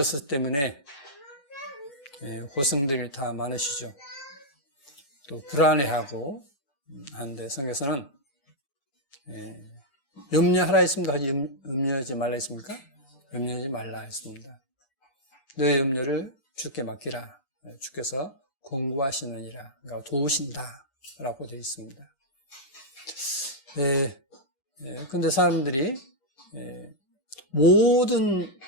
그랬을 때문에 고생들이 다 많으시죠. 또 불안해하고 하는데 성경에서는 염려하라 했습니까? 염려하지 말라 했습니까? 염려하지 말라 했습니다. 너의 염려를 주께 맡기라. 주께서 공부하시느니라. 그러니까 도우신다 라고 되어 있습니다. 근데 사람들이 모든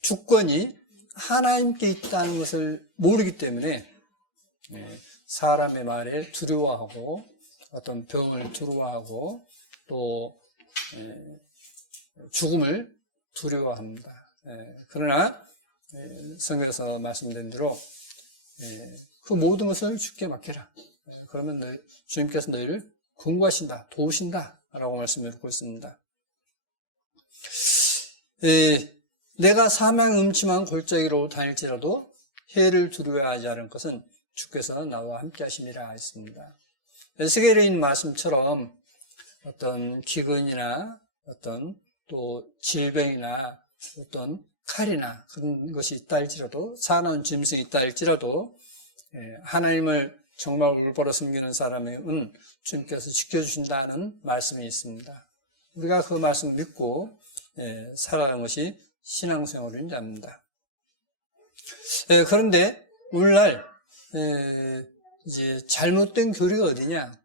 주권이 하나님께 있다는 것을 모르기 때문에 사람의 말에 두려워하고 어떤 병을 두려워하고 또 죽음을 두려워합니다. 그러나 성경에서 말씀드린 대로 그 모든 것을 주께 맡겨라. 그러면 주님께서 너희를 공부하신다, 도우신다 라고 말씀을 듣고 있습니다. 내가 사망 음침한 골짜기로 다닐지라도 해를 두려워하지 않을 것은 주께서 나와 함께 하심이라 했습니다. 에스겔에 있는 말씀처럼 어떤 기근이나 어떤 또 질병이나 어떤 칼이나 그런 것이 있다 할지라도 사나운 짐승이 있다 할지라도 하나님을 정말 올바로 섬기는 사람은 주님께서 지켜주신다는 말씀이 있습니다. 우리가 그 말씀 믿고 살아가는 것이 신앙생활인 자입니다. 그런데 오늘날 이제 잘못된 교리가 어디냐?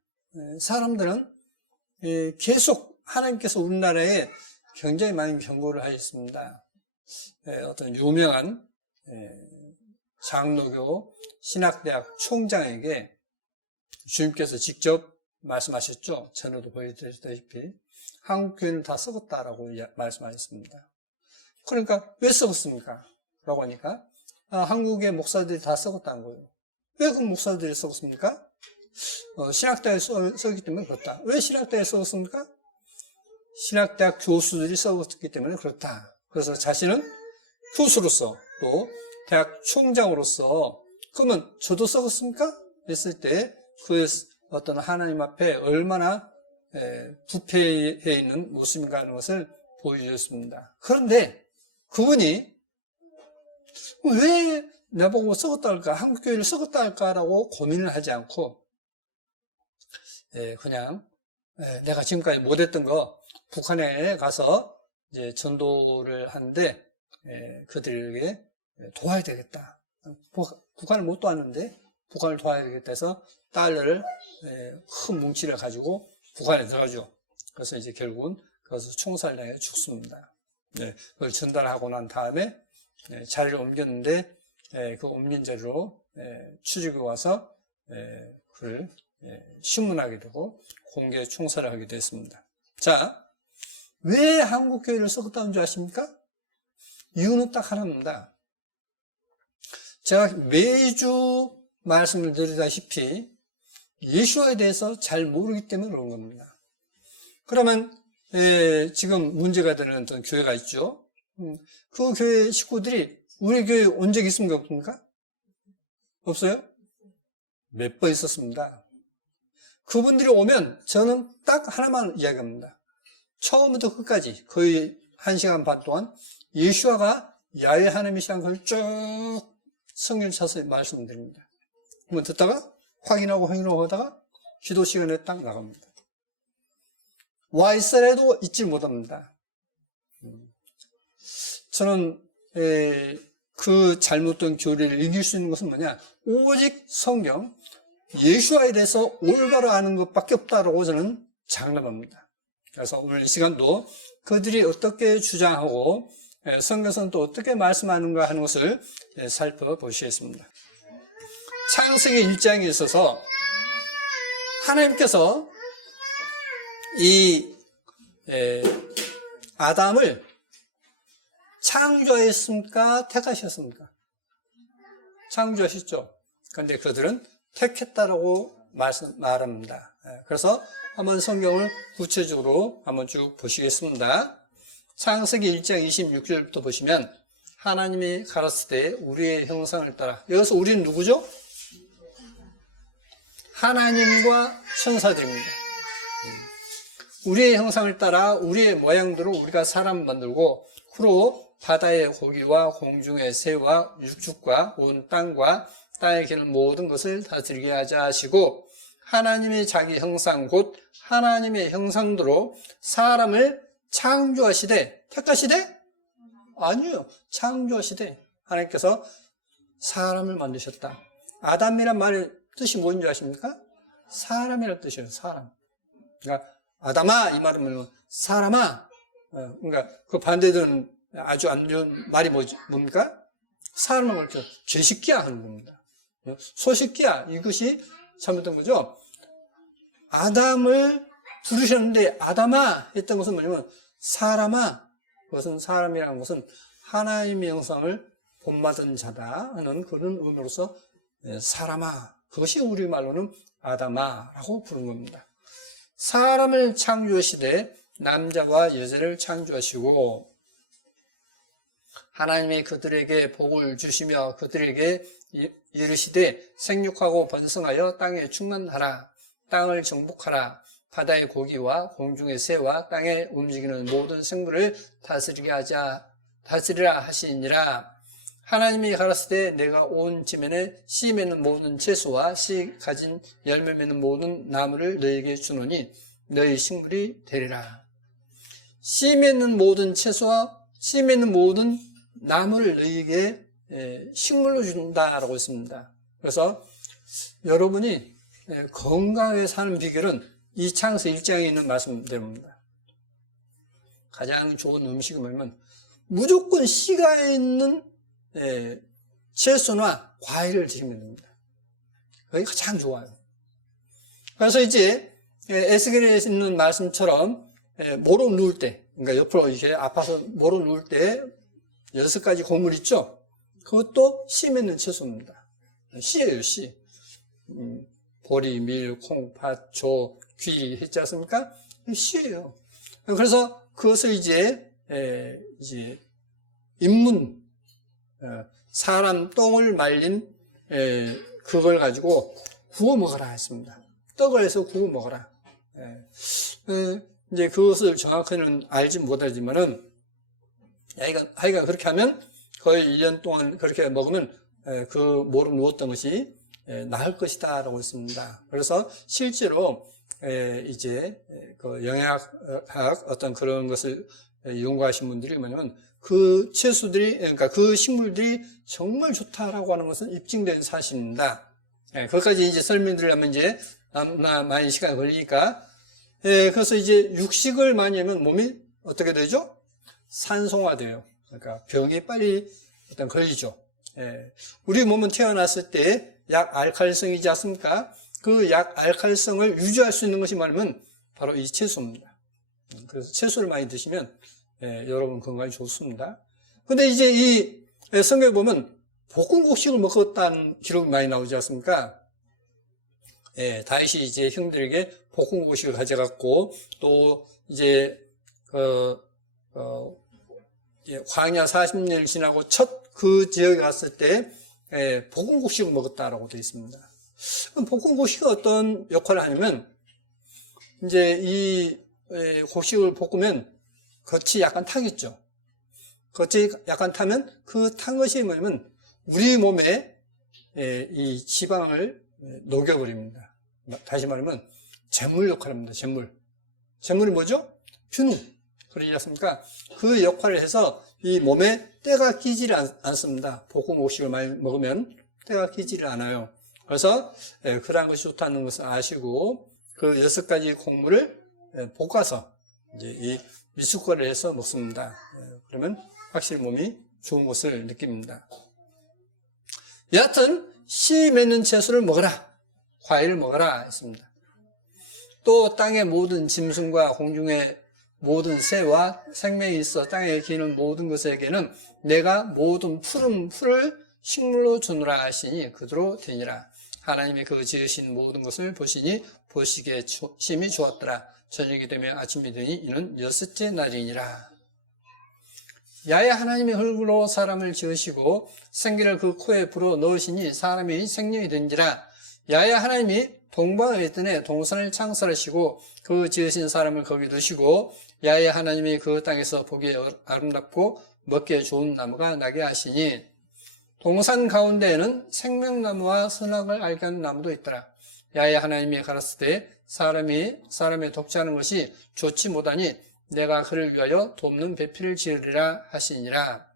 사람들은 계속 하나님께서 우리나라에 굉장히 많은 경고를 하셨습니다. 어떤 유명한 장로교 신학대학 총장에게 주님께서 직접 말씀하셨죠. 전에도 보여드렸다시피 한국 교회는 다 썩었다라고 말씀하셨습니다. 그러니까 왜 썩었습니까? 라고 하니까 한국의 목사들이 다 썩었다는 거예요. 왜 그 목사들이 썩었습니까? 신학대학에 썩었기 때문에 그렇다. 왜 신학대학에 썩었습니까? 신학대학 교수들이 썩었기 때문에 그렇다. 그래서 자신은 교수로서 또 대학 총장으로서 그러면 저도 썩었습니까? 했을 때 그 어떤 하나님 앞에 얼마나 부패해 있는 모습인가 하는 것을 보여주셨습니다. 그런데 그분이 왜 나보고 썩었다 할까? 한국교회를 썩었다 할까라고 고민을 하지 않고 그냥 내가 지금까지 못했던 거 북한에 가서 이제 전도를 하는데 그들에게 도와야 되겠다. 북한을 못 도왔는데 북한을 도와야 되겠다 해서 달러를 큰 뭉치를 가지고 북한에 들어가죠. 그래서 이제 결국은 거기서 총살당해 죽습니다. 그걸 전달하고 난 다음에 자리를 옮겼는데 그 옮긴 자리로 추적이 와서 그를 신문하게 되고 공개 총살을 하게 됐습니다. 자, 왜 한국교회를 썩었다는 줄 아십니까? 이유는 딱 하나입니다. 제가 매주 말씀을 드리다시피 예수와에 대해서 잘 모르기 때문에 그런 겁니다. 그러면 지금 문제가 되는 어떤 교회가 있죠. 그 교회 식구들이 우리 교회에 온 적이 있습니까? 없습니까? 없어요? 몇 번 있었습니다. 그분들이 오면 저는 딱 하나만 이야기합니다. 처음부터 끝까지 거의 1시간 반 동안 예수와가 야훼 하나님이시라는 걸 쭉 성경을 찾아서 말씀드립니다. 그러면 듣다가 확인하고 하다가 기도 시간에 딱 나갑니다. 와 있어라도 잊지 못합니다. 저는 그 잘못된 교리를 이길 수 있는 것은 뭐냐? 오직 성경, 예수와에 대해서 올바로 아는 것밖에 없다라고 저는 장담합니다. 그래서 오늘 이 시간도 그들이 어떻게 주장하고 성경에서는 또 어떻게 말씀하는가 하는 것을 살펴보시겠습니다. 창세기 1장에 있어서 하나님께서 이 아담을 창조하셨습니까? 택하셨습니까? 창조하셨죠. 그런데 그들은 택했다라고 말합니다. 그래서 한번 성경을 구체적으로 한번 쭉 보시겠습니다. 창세기 1장 26절부터 보시면 하나님이 가라사대 우리의 형상을 따라, 여기서 우리는 누구죠? 하나님과 천사들입니다. 우리의 형상을 따라 우리의 모양대로 우리가 사람 만들고 그로 바다의 고기와 공중의 새와 육축과 온 땅과 땅에 기는 모든 것을 다스리게 하자 하시고 하나님이 자기 형상 곧 하나님의 형상대로 사람을 창조하시되 택하시되? 아니요. 창조하시되 하나님께서 사람을 만드셨다. 아담이란 말의 뜻이 뭔지 아십니까? 사람이라는 뜻이에요. 사람. 그러니까 아담아 이 말은 뭐냐면 사람아. 그러니까 그 반대되는 아주 안 좋은 말이 뭡니까? 사람을 그렇게 죄식기야 하는 겁니다. 소식기야 이것이 잘못된 거죠. 아담을 부르셨는데 아담아 했던 것은 뭐냐면 사람아. 그것은 사람이라는 것은 하나님의 형상을 본받은 자다 하는 그런 의미로서 사람아. 그것이 우리말로는 아담아라고 부르는 겁니다. 사람을 창조하시되 남자와 여자를 창조하시고 하나님이 그들에게 복을 주시며 그들에게 이르시되 생육하고 번성하여 땅에 충만하라. 땅을 정복하라. 바다의 고기와 공중의 새와 땅에 움직이는 모든 생물을 다스리라 하시니라. 하나님이 가라사대 내가 온 지면에 씨 맺는 모든 채소와 씨 가진 열매 맺는 모든 나무를 너희에게 주노니 너희 식물이 되리라. 씨 맺는 모든 채소와 씨 맺는 모든 나무를 너희에게 식물로 준다라고 했습니다. 그래서 여러분이 건강하게 사는 비결은 이 창세 1장에 있는 말씀대로입니다. 가장 좋은 음식이 뭐냐면 무조건 씨가 있는 채소나 과일을 드시면 됩니다. 그게 가장 좋아요. 그래서 이제 에스겔에 있는 말씀처럼 모로 누울 때, 그러니까 옆으로 이렇게 아파서 모로 누울 때 6가지 곡물 있죠? 그것도 씨 맺는 채소입니다. 씨예요, 씨. 보리, 밀, 콩, 팥, 조, 귀 했지 않습니까? 씨예요. 그래서 그것을 이제 인문, 사람 똥을 말린 그걸 가지고 구워 먹어라 했습니다. 떡을 해서 구워 먹어라. 이제 그것을 정확히는 알지 못하지만은 하여간 그렇게 하면 거의 1년 동안 그렇게 먹으면 그 모로 누웠던 것이 나을 것이다 라고 했습니다. 그래서 실제로 이제 그 영양학 어떤 그런 것을 연구하신 분들이 뭐냐면 그 채소들이, 그러니까 그 식물들이 정말 좋다라고 하는 것은 입증된 사실입니다. 그것까지 이제 설명드리려면 이제 많이 시간이 걸리니까. 그래서 이제 육식을 많이 하면 몸이 어떻게 되죠? 산송화돼요. 그러니까 병이 빨리 일단 걸리죠. 우리 몸은 태어났을 때 약 알칼리성이지 않습니까? 그 약 알칼리성을 유지할 수 있는 것이 뭐냐면 바로 이 채소입니다. 그래서 채소를 많이 드시면 여러분 건강이 좋습니다. 근데 이제 이 성경에 보면 볶음곡식을 먹었다는 기록이 많이 나오지 않습니까? 다윗이 이제 형들에게 볶음곡식을 가져갔고 또 이제 광야 40년을 지나고 첫 그 지역에 갔을 때 볶음곡식을 먹었다라고 되어 있습니다. 그럼 볶음곡식이 어떤 역할을 하냐면 이제 이 곡식을 볶으면 겉이 약간 타겠죠. 겉이 약간 타면 그 탄 것이 뭐냐면 우리 몸에 이 지방을 녹여버립니다. 다시 말하면 잿물 역할을 합니다. 잿물이 뭐죠? 균등. 그러지 않습니까? 그 역할을 해서 이 몸에 때가 끼지를 않습니다. 볶음곡식을 많이 먹으면 때가 끼지를 않아요. 그래서 그러한 것이 좋다는 것을 아시고 그 6가지 곡물을 볶아서 이제 이 미숫가루를 해서 먹습니다. 그러면 확실히 몸이 좋은 것을 느낍니다. 여하튼 씨 맺는 채소를 먹어라. 과일을 먹어라 했습니다. 또 땅의 모든 짐승과 공중의 모든 새와 생명이 있어 땅에 기는 모든 것에게는 내가 모든 푸른 풀을 식물로 주노라 하시니 그대로 되니라. 하나님이 그 지으신 모든 것을 보시니 보시기에 심히 좋았더라. 저녁이 되면 아침이 되니 이는 6째 날이니라. 야외 하나님의 흙으로 사람을 지으시고 생기를 그 코에 불어 넣으시니 사람이 생명이 된지라. 야외 하나님이 동방에 있더니 동산을 창설하시고 그 지으신 사람을 거기 두시고 야외 하나님이 그 땅에서 보기에 아름답고 먹기에 좋은 나무가 나게 하시니 동산 가운데에는 생명나무와 선악을 알게 하는 나무도 있더라. 야훼 하나님이 가라사대 사람의 독자하는 것이 좋지 못하니 내가 그를 위하여 돕는 배필을 지으리라 하시니라.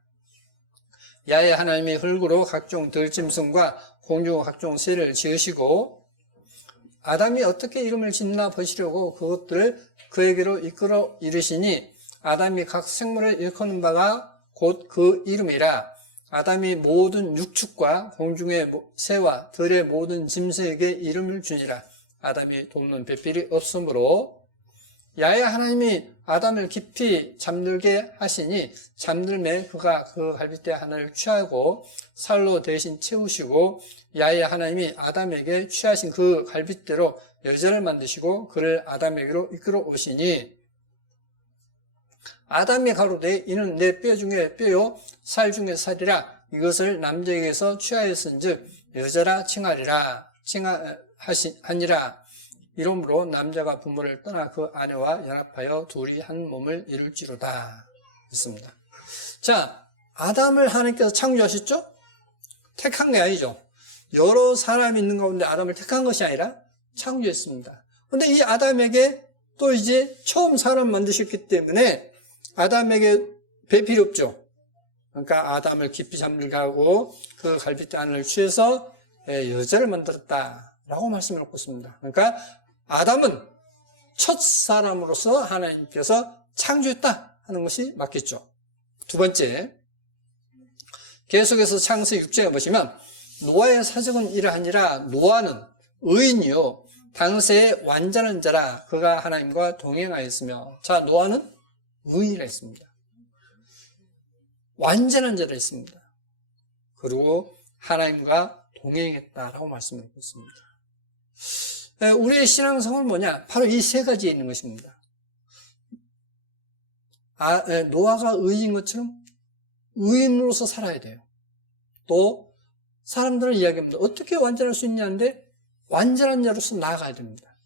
야훼 하나님이 흙으로 각종 들짐승과 공중 각종 새를 지으시고 아담이 어떻게 이름을 짓나 보시려고 그것들을 그에게로 이끌어 이르시니 아담이 각 생물을 일컫는 바가 곧 그 이름이라. 아담이 모든 육축과 공중의 새와 들의 모든 짐승에게 이름을 주니라. 아담이 돕는 배필이 없으므로 야훼 하나님이 아담을 깊이 잠들게 하시니 잠들매 그가 그 갈빗대 하나를 취하고 살로 대신 채우시고 야훼 하나님이 아담에게 취하신 그 갈빗대로 여자를 만드시고 그를 아담에게로 이끌어 오시니 아담이 가로되 이는 내 뼈 중에 뼈요 살 중에 살이라. 이것을 남자에게서 취하였은즉 여자라 하니라. 이러므로 남자가 부모를 떠나 그 아내와 연합하여 둘이 한 몸을 이룰지로다. 있습니다. 자, 아담을 하나님께서 창조하셨죠? 택한 게 아니죠. 여러 사람이 있는 가운데 아담을 택한 것이 아니라 창조했습니다. 그런데 이 아담에게 또 이제 처음 사람 만드셨기 때문에 아담에게 배필이 없죠. 그러니까 아담을 깊이 잠들게 하고 그 갈빗대 하나를 취해서 여자를 만들었다라고 말씀을 하고 있습니다. 그러니까 아담은 첫 사람으로서 하나님께서 창조했다 하는 것이 맞겠죠. 두 번째, 계속해서 창세기 6장에 보시면 노아의 사적은 이러하니라. 노아는 의인이요 당세의 완전한 자라. 그가 하나님과 동행하였으며. 자, 노아는 의인이라 했습니다. 완전한 자라 했습니다. 그리고 하나님과 동행했다라고 말씀을 하고 있습니다. 우리의 신앙생활은 뭐냐? 바로 이 세 가지에 있는 것입니다. 노아가 의인인 것처럼 의인으로서 살아야 돼요. 또 사람들은 이야기합니다. 어떻게 완전할 수 있냐는데 완전한 자로서 나아가야 됩니다.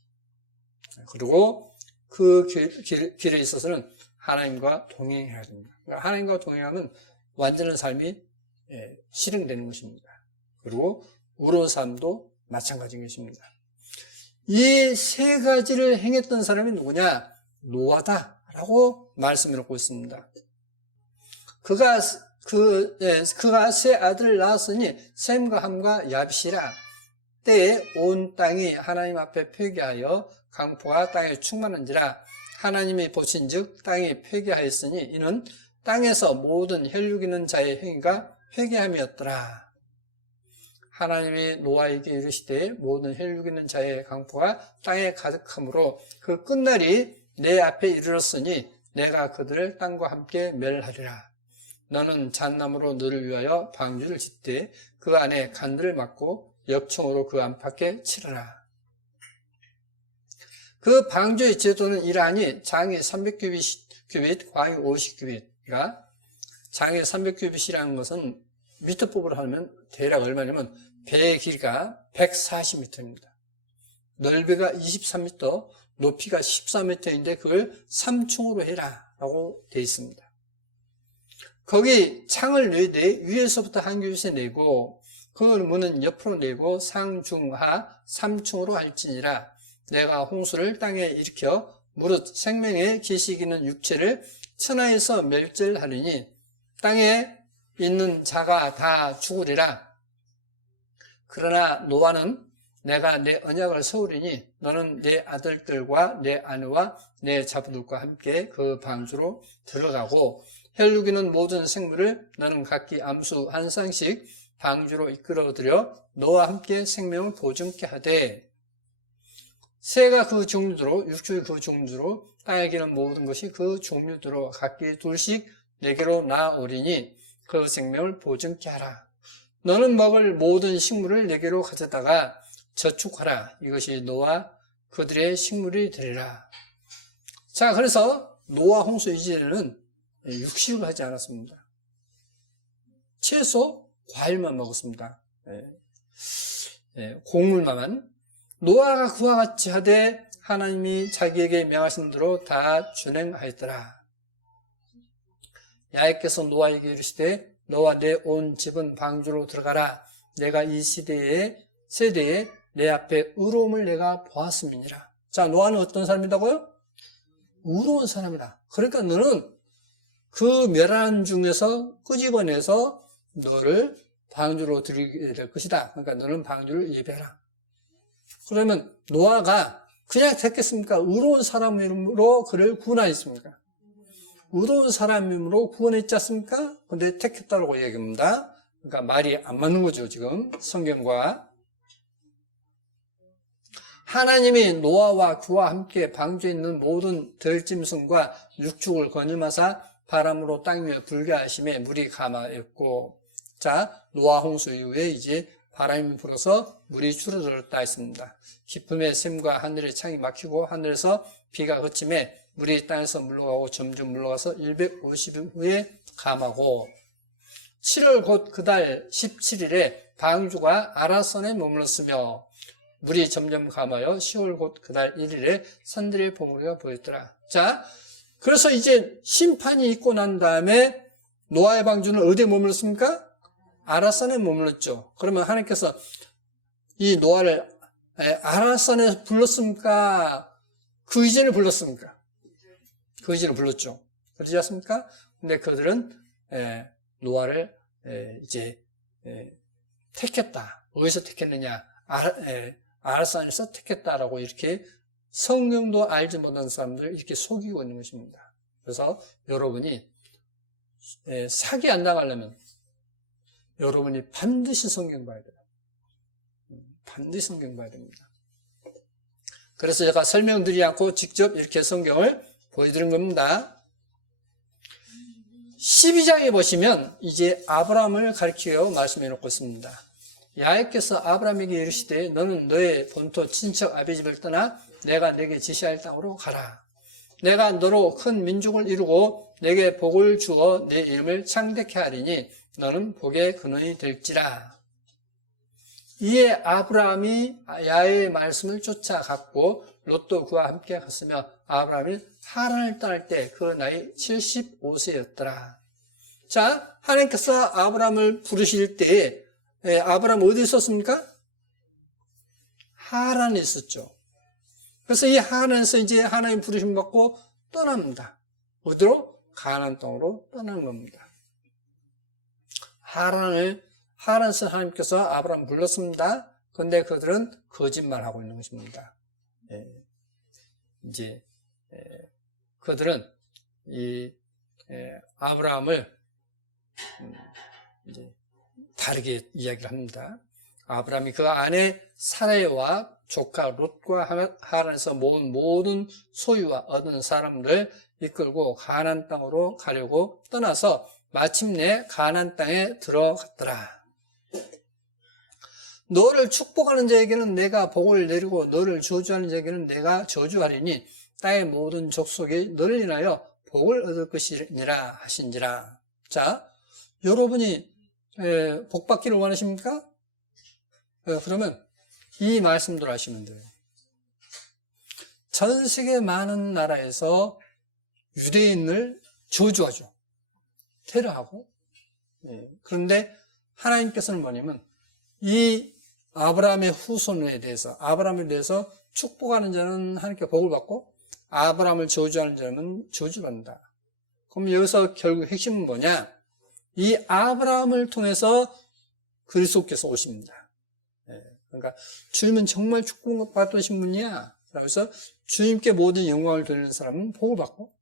그리고 그 길에 있어서는 하나님과 동행해야 됩니다. 그러니까 하나님과 동행하면 완전한 삶이 실행되는 것입니다. 그리고 의로운 삶도 마찬가지인 것입니다. 이 세 가지를 행했던 사람이 누구냐? 노아다라고 말씀을 하고 있습니다. 그가 세 아들을 낳았으니 셈과 함과 야빗이라. 때에 온 땅이 하나님 앞에 회개하여 강포가 땅에 충만한지라. 하나님이 보신즉 땅이 회개하였으니 이는 땅에서 모든 혈육 있는 자의 행위가 회개함이었더라. 하나님이 노아에게 이르시되 모든 혈육 있는 자의 강포가 땅에 가득하므로 그 끝날이 내 앞에 이르렀으니 내가 그들을 땅과 함께 멸하리라. 너는 잣나무로 너를 위하여 방주를 짓되 그 안에 간들을 막고 역청으로 그 안팎에 치르라. 그 방주의 제도는 이러하니 장이 300규빗, 광이 50규빗이가 장이 300규빗이라는 것은 미터법으로 하면 대략 얼마냐면 배의 길이가 140m입니다. 넓이가 23m, 높이가 14m인데 그걸 3층으로 해라 라고 되어 있습니다. 거기 창을 내되 위에서부터 한 규빗에 내고 그 문은 옆으로 내고 상중하 3층으로 할지니라. 내가 홍수를 땅에 일으켜 무릇 생명의 기식 있는 육체를 천하에서 멸절하리니 땅에 있는 자가 다 죽으리라. 그러나 노아는 내가 내 언약을 세우리니 너는 내 아들들과 내 아내와 내 자부들과 함께 그 방주로 들어가고 혈육 있는 모든 생물을 너는 각기 암수 한 쌍씩 방주로 이끌어들여 너와 함께 생명을 보증케 하되 새가 그 종류대로 육축이 그 종류대로 땅에 기는 모든 것이 그 종류대로 각기 둘씩 내게로 나아오리니 그 생명을 보증케 하라. 너는 먹을 모든 식물을 내게로 가져다가 저축하라. 이것이 너와 그들의 식물이 되리라. 자, 그래서 노아 홍수 이전에는 육식을 하지 않았습니다. 채소, 과일만 먹었습니다. 곡물만. 노아가 그와 같이 하되 하나님이 자기에게 명하신 대로 다 준행하였더라. 야훼께서 노아에게 이르시되 너와 내 온 집은 방주로 들어가라. 내가 이 세대에 내 앞에 의로움을 내가 보았음이니라. 자, 노아는 어떤 사람이라고요? 의로운 사람이다. 그러니까 너는 그 멸한 중에서 끄집어내서 너를 방주로 들이게 될 것이다. 그러니까 너는 방주를 예배하라. 그러면 노아가 그냥 택했습니까? 의로운 사람으로 그를 구원하였습니까? 의로운 사람으로 구원했지 않습니까? 근데 택했다고 얘기합니다. 그러니까 말이 안 맞는 거죠, 지금 성경과. 하나님이 노아와 그와 함께 방주에 있는 모든 들짐승과 육축을 거느마사 바람으로 땅 위에 불게 하심에 물이 감하였고, 자, 노아 홍수 이후에 이제 바람이 불어서 물이 줄어들었다 했습니다. 깊음의 샘과 하늘의 창이 막히고 하늘에서 비가 그침에 물이 땅에서 물러가고 점점 물러가서 150일 후에 감하고, 7월 곧 그달 17일에 방주가 아라선에 머물렀으며 물이 점점 감하여 10월 곧 그달 1일에 산들의 봉우리가 보였더라. 자, 그래서 이제 심판이 있고 난 다음에 노아의 방주는 어디에 머물렀습니까? 아라산에 머물렀죠. 그러면 하나님께서 이 노아를 아라산에 불렀습니까? 그 이전에 불렀습니까? 그 이전에 불렀죠. 그러지 않습니까? 근데 그들은 노아를 이제 택했다. 어디서 택했느냐? 아라산에서 택했다라고 이렇게 성령도 알지 못하는 사람들을 이렇게 속이고 있는 것입니다. 그래서 여러분이 사기 안 당하려면 여러분이 반드시 성경 봐야 돼요. 반드시 성경 봐야 됩니다. 그래서 제가 설명드리지 않고 직접 이렇게 성경을 보여드린 겁니다. 12장에 보시면 이제 아브라함을 가리켜 말씀해 놓고 있습니다. 야훼께서 아브라함에게 이르시되 너는 너의 본토 친척 아비 집을 떠나 내가 내게 지시할 땅으로 가라. 내가 너로 큰 민족을 이루고 내게 복을 주어 내 이름을 창대케 하리니 너는 복의 근원이 될지라. 이에 아브라함이 야훼의 말씀을 쫓아갔고 롯도 그와 함께 갔으며 아브라함이 하란을 떠날 때 그 나이 75세였더라. 자, 하나님께서 아브라함을 부르실 때에 아브라함 어디 있었습니까? 하란에 있었죠. 그래서 이 하란에서 이제 하나님 부르심 받고 떠납니다. 어디로? 가나안 땅으로 떠나는 겁니다. 하란에서 하나님께서 아브라함 불렀습니다. 그런데 그들은 거짓말하고 있는 것입니다. 이제 그들은 이 아브라함을 이제 다르게 이야기를 합니다. 아브라함이 그 아내 사라이와 조카 롯과 하란에서 모은 모든 소유와 얻은 사람들 이끌고 가나안 땅으로 가려고 떠나서 마침내 가나안 땅에 들어갔더라. 너를 축복하는 자에게는 내가 복을 내리고 너를 저주하는 자에게는 내가 저주하리니 땅의 모든 족속이 너를 인하여 복을 얻을 것이니라 하신지라. 자, 여러분이 복 받기를 원하십니까? 그러면 이 말씀들 하시면 돼요. 전 세계 많은 나라에서 유대인을 저주하죠. 테러하고. 그런데 하나님께서는 뭐냐면 이 아브라함의 후손에 대해서, 아브라함에 대해서 축복하는 자는 하나님께 복을 받고 아브라함을 저주하는 자는 저주받는다. 그럼 여기서 결국 핵심은 뭐냐? 이 아브라함을 통해서 그리스도께서 오십니다. 그러니까 주님은 정말 축복받으신 분이야. 그래서 주님께 모든 영광을 돌리는 사람은 복을 받고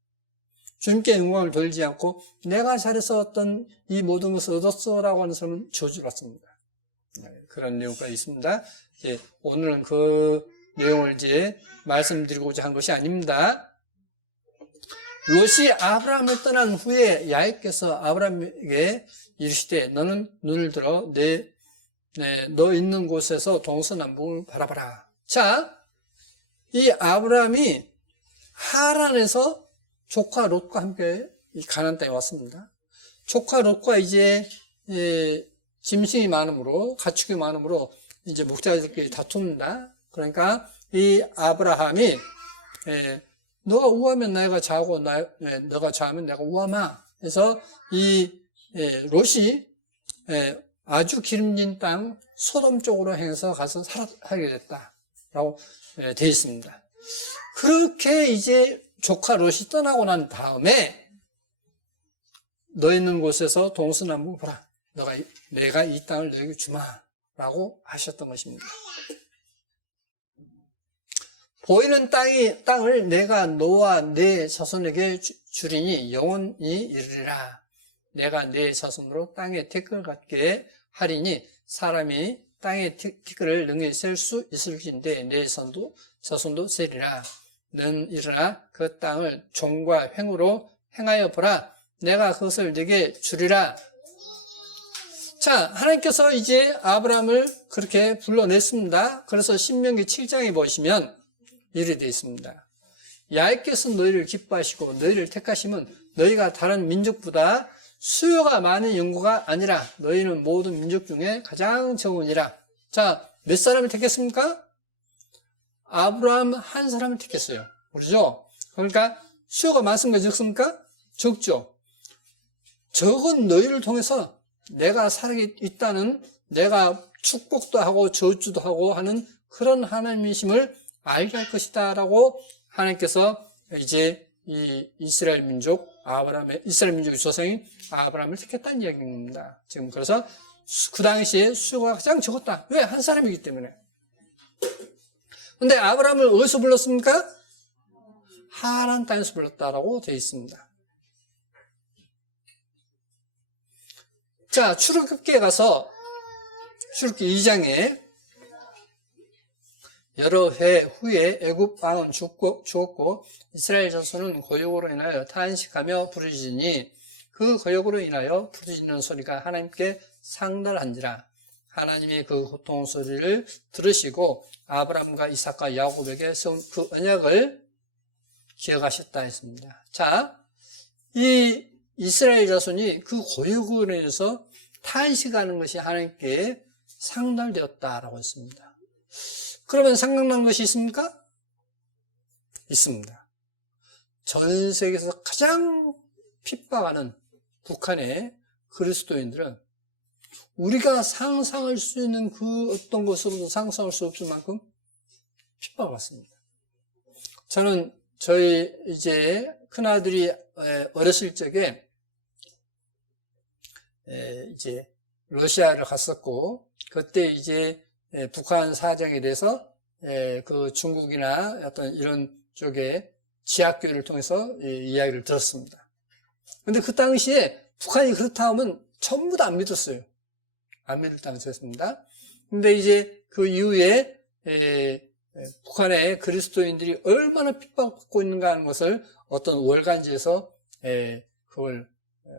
주님께 영광을 돌리지 않고 내가 잘해서 어떤 이 모든 것을 얻었어라고 하는 사람은 저주를 받습니다. 그런 내용가 있습니다. 오늘은 그 내용을 이제 말씀드리고자 한 것이 아닙니다. 롯이 아브라함을 떠난 후에 야훼께서 아브라함에게 이르시되 너는 눈을 들어 너 있는 곳에서 동서남북을 바라봐라. 자, 이 아브라함이 하란에서 조카 롯과 함께 이 가나안 땅에 왔습니다. 조카 롯과 이제 짐승이 많으므로 가축이 많으므로 이제 목자들끼리 다툽니다. 그러니까 이 아브라함이 너가 우하면 내가 자고 너가 자면 내가 우하마. 그래서 이 롯이 아주 기름진 땅 소돔 쪽으로 행해서 가서 살게 됐다라고 되어 있습니다. 그렇게 이제 조카 롯이 떠나고 난 다음에 너 있는 곳에서 동서남북 보라. 내가 이 땅을 너에게 주마라고 하셨던 것입니다. 보이는 땅을 내가 너와 내 자손에게 주리니 영원히 이르리라. 내가 내 자손으로 땅의 티끌 같게 하리니 사람이 땅의 티끌을 능히 셀 수 있을진데 내 자손도 세리라. 는 일어나 그 땅을 종과 횡으로 행하여 보라. 내가 그것을 네게 주리라. 자, 하나님께서 이제 아브라함을 그렇게 불러냈습니다. 그래서 신명기 7장에 보시면 이렇게 되어 있습니다. 야훼께서 너희를 기뻐하시고 너희를 택하시면 너희가 다른 민족보다 수요가 많은 인구가 아니라 너희는 모든 민족 중에 가장 적으니라. 자, 몇 사람을 택했습니까? 아브라함 한 사람을 택했어요. 그렇죠? 그러니까 수요가 많습니까? 적습니까? 적죠. 적은 너희를 통해서 내가 살아있다는, 내가 축복도 하고 저주도 하고 하는 그런 하나님이심을 알게 할 것이다 라고 하나님께서 이제 이 이스라엘 민족의 조상인 아브라함을 택했다는 이야기입니다. 지금 그래서 그 당시에 수요가 가장 적었다. 왜? 한 사람이기 때문에. 근데 아브라함을 어디서 불렀습니까? 하란 땅에서 불렀다라고 되어 있습니다. 자, 출애굽기에 가서 출애굽기 2장에 여러 해 후에 애굽 왕은 죽었고 이스라엘 자손은 고역으로 인하여 탄식하며 부르짖으니 그 고역으로 인하여 부르짖는 소리가 하나님께 상달한지라. 하나님이 그 고통 소리를 들으시고 아브라함과 이삭과 야곱에게 세운 그 언약을 기억하셨다 했습니다. 자, 이 이스라엘 자손이 그 고역으로 인해서 탄식하는 것이 하나님께 상달되었다라고 했습니다. 그러면 생각난 것이 있습니까? 있습니다. 전 세계에서 가장 핍박하는 북한의 그리스도인들은 우리가 상상할 수 있는 그 어떤 것으로도 상상할 수 없을 만큼 핍박받습니다. 저는 저희 이제 큰아들이 어렸을 적에 이제 러시아를 갔었고 그때 이제 북한 사정에 대해서 그 중국이나 어떤 이런 쪽의 지하교회를 통해서 이야기를 들었습니다. 근데 그 당시에 북한이 그렇다 하면 전부 다 안 믿었어요. 안 믿을 당시였습니다. 근데 이제 그 이후에 북한의 그리스도인들이 얼마나 핍박받고 있는가 하는 것을 어떤 월간지에서 그걸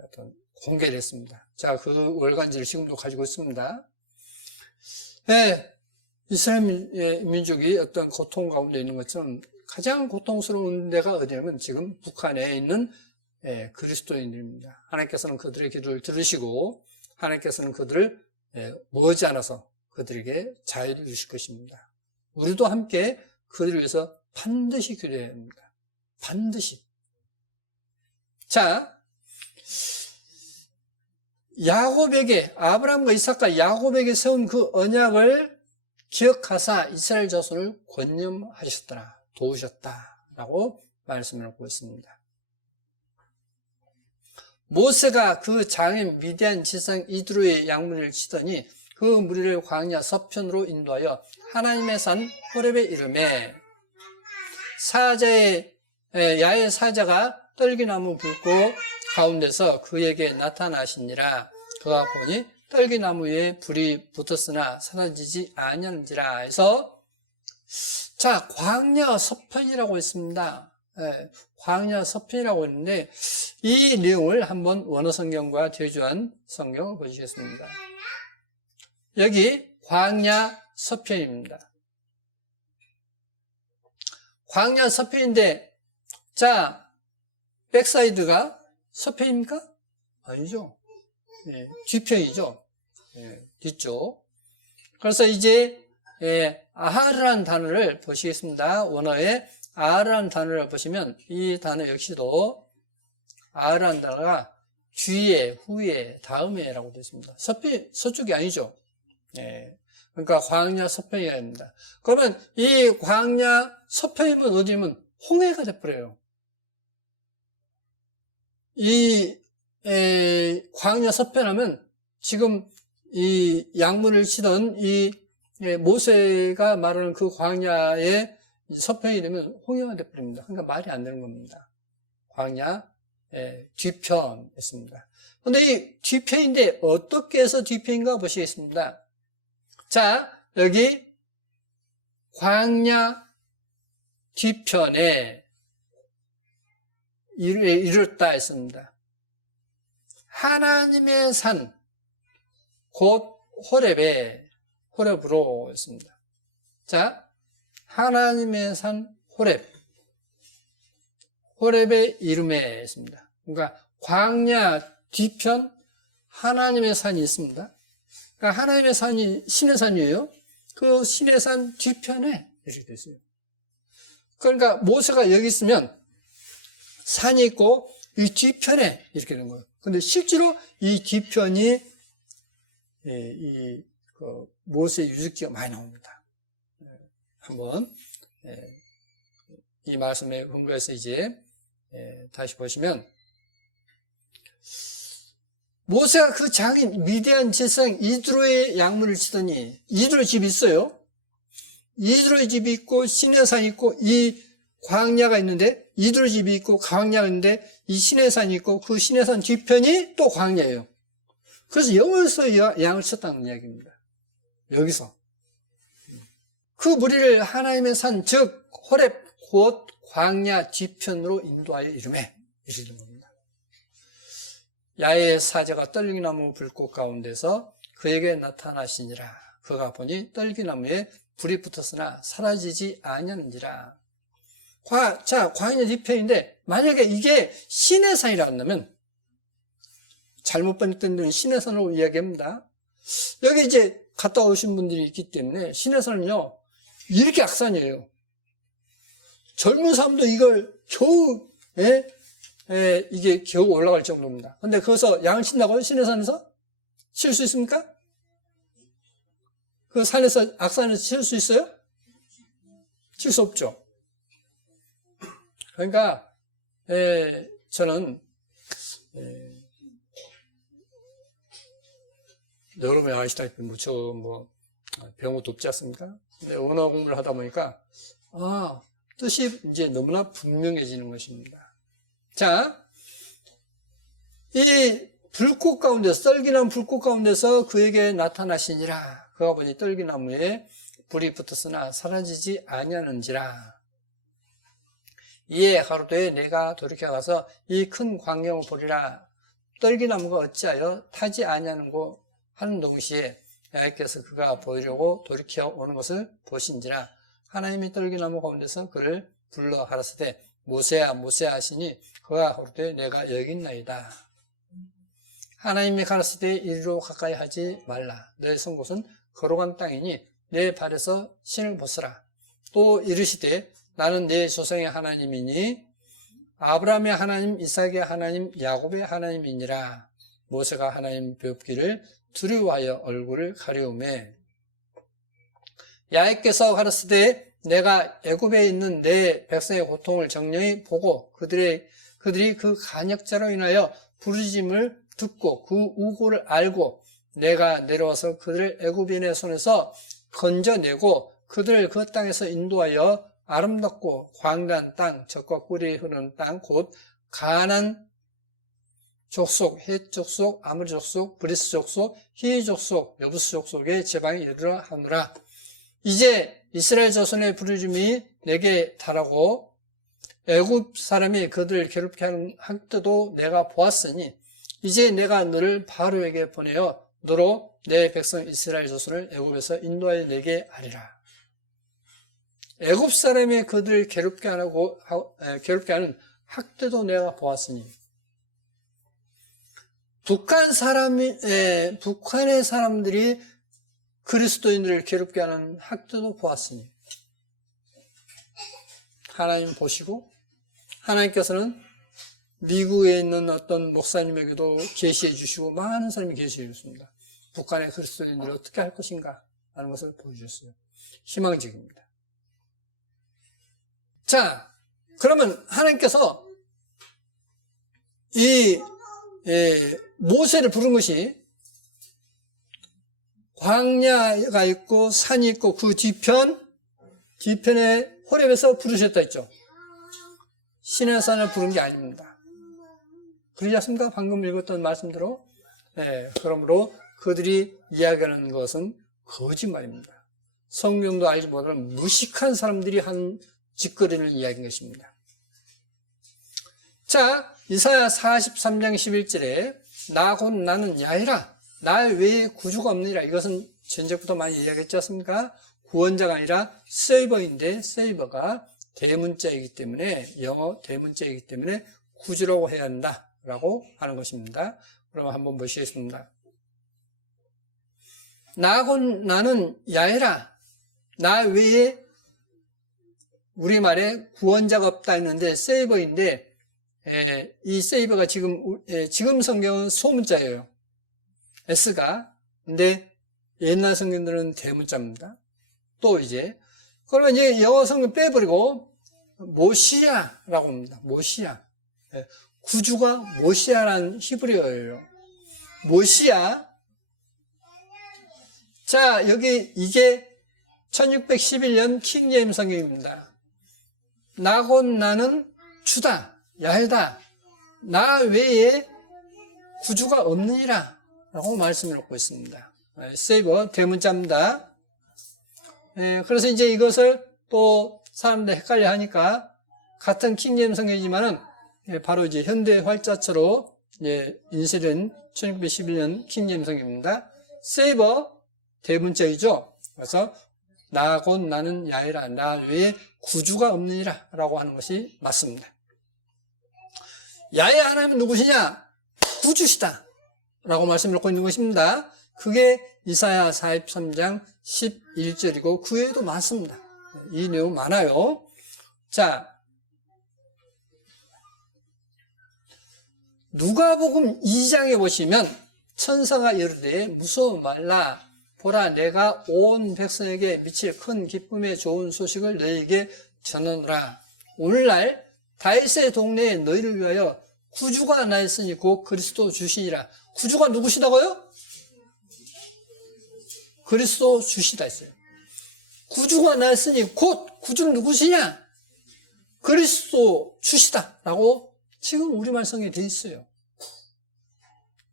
어떤 공개를 했습니다. 자, 그 월간지를 지금도 가지고 있습니다. 이스라엘 민족이 어떤 고통 가운데 있는 것처럼 가장 고통스러운 데가 어디냐면 지금 북한에 있는 그리스도인들입니다. 하나님께서는 그들의 기도를 들으시고 하나님께서는 그들을 머지않아서 그들에게 자유를 주실 것입니다. 우리도 함께 그들을 위해서 반드시 기도해야 합니다. 반드시. 자, 야곱에게, 아브라함과 이삭과 야곱에게 세운 그 언약을 기억하사 이스라엘 자손을 권념하셨더라, 도우셨다라고 말씀을 하고 있습니다. 모세가 그 장인 미디안 지상 이드로의 양무리를 치더니 그 무리를 광야 서편으로 인도하여 하나님의 산 호렙에 이르매 야훼 사자가 떨기나무 불꽃 가운데서 그에게 나타나시니라. 그가 보니 떨기나무에 불이 붙었으나 사라지지 아니한지라 해서, 자, 광야 서편이라고 했습니다. 광야 서편이라고 했는데 이 내용을 한번 원어 성경과 대조한 성경을 보시겠습니다. 여기 광야 서편입니다. 광야 서편인데, 자, 백사이드가 서편입니까? 아니죠. 뒤편이죠. 뒤쪽. 그래서 이제 아하르라는 단어를 보시겠습니다. 원어에 아하르라는 단어를 보시면 이 단어 역시도 아하르라는 단어가 뒤에, 후에, 다음에라고 되어 있습니다. 서쪽이 아니죠. 예. 그러니까 광야 서편이어야 됩니다. 그러면 이 광야 서편이면 어디면 홍해가 돼버려요. 광야 서편하면 지금 이 양문을 치던 이 모세가 말하는 그 광야의 서편이 되면 홍해가 돼버립니다. 그러니까 말이 안 되는 겁니다. 광야 뒤편이었습니다. 그런데 이 뒤편인데 어떻게 해서 뒤편인가 보시겠습니다. 자, 여기 광야 뒤편에 이르렀다 했습니다. 하나님의 산, 곧 호렙으로 했습니다. 자, 하나님의 산 호렙의 이름에 있습니다. 그러니까 광야 뒤편 하나님의 산이 있습니다. 그러니까 하나님의 산이 신의 산이에요. 그 신의 산 뒤편에 이렇게 됐어요. 그러니까 모세가 여기 있으면 산이 있고 이 뒤편에 이렇게 되는 거예요. 근데 실제로 이 뒤편이 모세의 유적지가 많이 나옵니다. 한번 이 말씀에 근거해서 이제 다시 보시면 모세가 그 장인 미디안 제사장 이드로의 양문을 치더니 이드로 집이 있어요. 이드로의 집이 있고 시내산이 있고 이 광야가 있는데 이드로 집이 있고 광야가 있는데 이 시내산이 있고 그 시내산 뒤편이 또 광야예요. 그래서 여기서 양을 쳤다는 이야기입니다. 여기서 그 무리를 하나님의 산 즉 호렙 곧 광야 뒤편으로 인도하여 이름에 이르는 겁니다. 야훼의 사자가 떨기나무 불꽃 가운데서 그에게 나타나시니라. 그가 보니 떨기나무에 불이 붙었으나 사라지지 아니하는지라. 자, 광야 뒤편인데 만약에 이게 시내산이라고 한다면 잘못 번역된 데는 시내산으로 이야기합니다. 여기 이제 갔다 오신 분들이 있기 때문에 시내산은요 이렇게 악산이에요. 젊은 사람도 이걸 겨우 이게 겨우 올라갈 정도입니다. 근데 거기서 양을 친다고요? 시내산에서? 칠 수 있습니까? 그 산에서 악산에서 칠 수 있어요? 칠 수 없죠. 그러니까 저는 여러분이 아시다시피 배운 것도 없지 않습니까? 근데 언어 공부를 하다 보니까 뜻이 이제 너무나 분명해지는 것입니다. 자, 이 불꽃 가운데서 떨기나무 불꽃 가운데서 그에게 나타나시니라. 그가 보니 떨기나무에 불이 붙었으나 사라지지 아니하는지라. 이에 가로되 내가 돌이켜 가서 이 큰 광야를 보리라. 떨기나무가 어찌하여 타지 아니하는고 하는 동시에 야훼께서 그가 보이려고 돌이켜 오는 것을 보신지라. 하나님이 떨기나무 가운데서 그를 불러 가라사대 모세야 모세야 하시니 그가 가로되 내가 여기 있나이다. 하나님이 가라사대 이리로 가까이 하지 말라. 너의 선 곳은 거룩한 땅이니 내 발에서 신을 벗으라. 또 이르시되 나는 내 조상의 하나님이니 아브라함의 하나님, 이삭의 하나님, 야곱의 하나님이니라. 모세가 하나님 뵙기를 두려워하여 얼굴을 가리우매 야훼께서 가라사대 내가 애굽에 있는 내 백성의 고통을 정령히 보고 그들이 그 간역자로 인하여 부르짖음을 듣고 그 우고를 알고 내가 내려와서 그들을 애굽인의 손에서 건져내고 그들을 그 땅에서 인도하여 아름답고 광대한 땅, 젖과 꿀이 흐르는 땅, 곧 가나안 족속, 헷 족속, 아모리 족속, 브리스 족속, 히위 족속, 여부스 족속의 제방에 이르러 하노라. 이제 이스라엘 자손의 부르짖음이 내게 달하고 애굽 사람이 그들을 괴롭게 하는 학대도 내가 보았으니 이제 내가 너를 바로에게 보내어 너로 내 백성 이스라엘 자손을 애굽에서 인도하여 내게 하리라. 애굽 사람이 그들을 괴롭게 하는 학대도 내가 보았으니 북한의 사람들이 그리스도인들을 괴롭게 하는 학대도 보았으니 하나님 보시고 하나님께서는 미국에 있는 어떤 목사님에게도 계시해 주시고 많은 사람이 계시해 줬습니다. 북한의 그리스도인들이 어떻게 할 것인가 하는 것을 보여주셨어요. 희망적입니다. 자, 그러면 하나님께서 이 모세를 부른 것이 광야가 있고 산이 있고 그 뒤편에 호렙에서 부르셨다 했죠. 시내산을 부른 게 아닙니다. 그러지 않습니까? 방금 읽었던 말씀대로. 그러므로 그들이 이야기하는 것은 거짓말입니다. 성경도 알지 못하는 무식한 사람들이 한 짓거리를 이야기한 것입니다. 자, 이사야 43장 11절에 나 곧 나는 야훼라 나 외에 구주가 없느니라. 이것은 전적부터 많이 이야기했지 않습니까? 구원자가 아니라 세이버인데 세이버가 대문자이기 때문에 영어 대문자이기 때문에 구주라고 해야 한다라고 하는 것입니다. 그럼 한번 보시겠습니다. 나 곧 나는 야훼라 나 외에 우리말에 구원자가 없다 했는데 세이버인데 이 세이버가 지금 성경은 소문자예요. S가. 근데 옛날 성경들은 대문자입니다. 또 그러면 이제 영어 성경 빼버리고 모시아라고 합니다. 모시아. 구주가 모시아라는 히브리어예요. 모시아. 자, 이게 1611년 킹제임스 성경입니다. 나 곧 나는 주다, 야훼다, 나 외에 구주가 없느니라 라고 말씀을 놓고 있습니다. 세이버, 대문자입니다. 그래서 이제 이것을 또 사람들 헷갈려 하니까 같은 킹제임스 성경이지만은 바로 이제 현대 활자처로 인쇄된 1911년 킹제임스 성경입니다. 세이버, 대문자이죠. 그래서 나 곧 나는 야훼라 나 외에 구주가 없느니라 라고 하는 것이 맞습니다. 야훼 하나님은 누구시냐? 구주시다 라고 말씀을 놓고 있는 것입니다. 그게 이사야 43장 11절이고 그 외에도 많습니다. 이 내용 많아요. 자, 누가복음 2장에 보시면 천사가 이르되 무서워 말라 보라 내가 온 백성에게 미칠 큰 기쁨의 좋은 소식을 너희에게 전하노라. 오늘날 다윗의 동네에 너희를 위하여 구주가 나있으니 곧 그리스도 주시니라. 구주가 누구시다고요? 그리스도 주시다 했어요. 구주가 나있으니 곧 구주는 누구시냐? 그리스도 주시다 라고 지금 우리말 성경에 되어 있어요.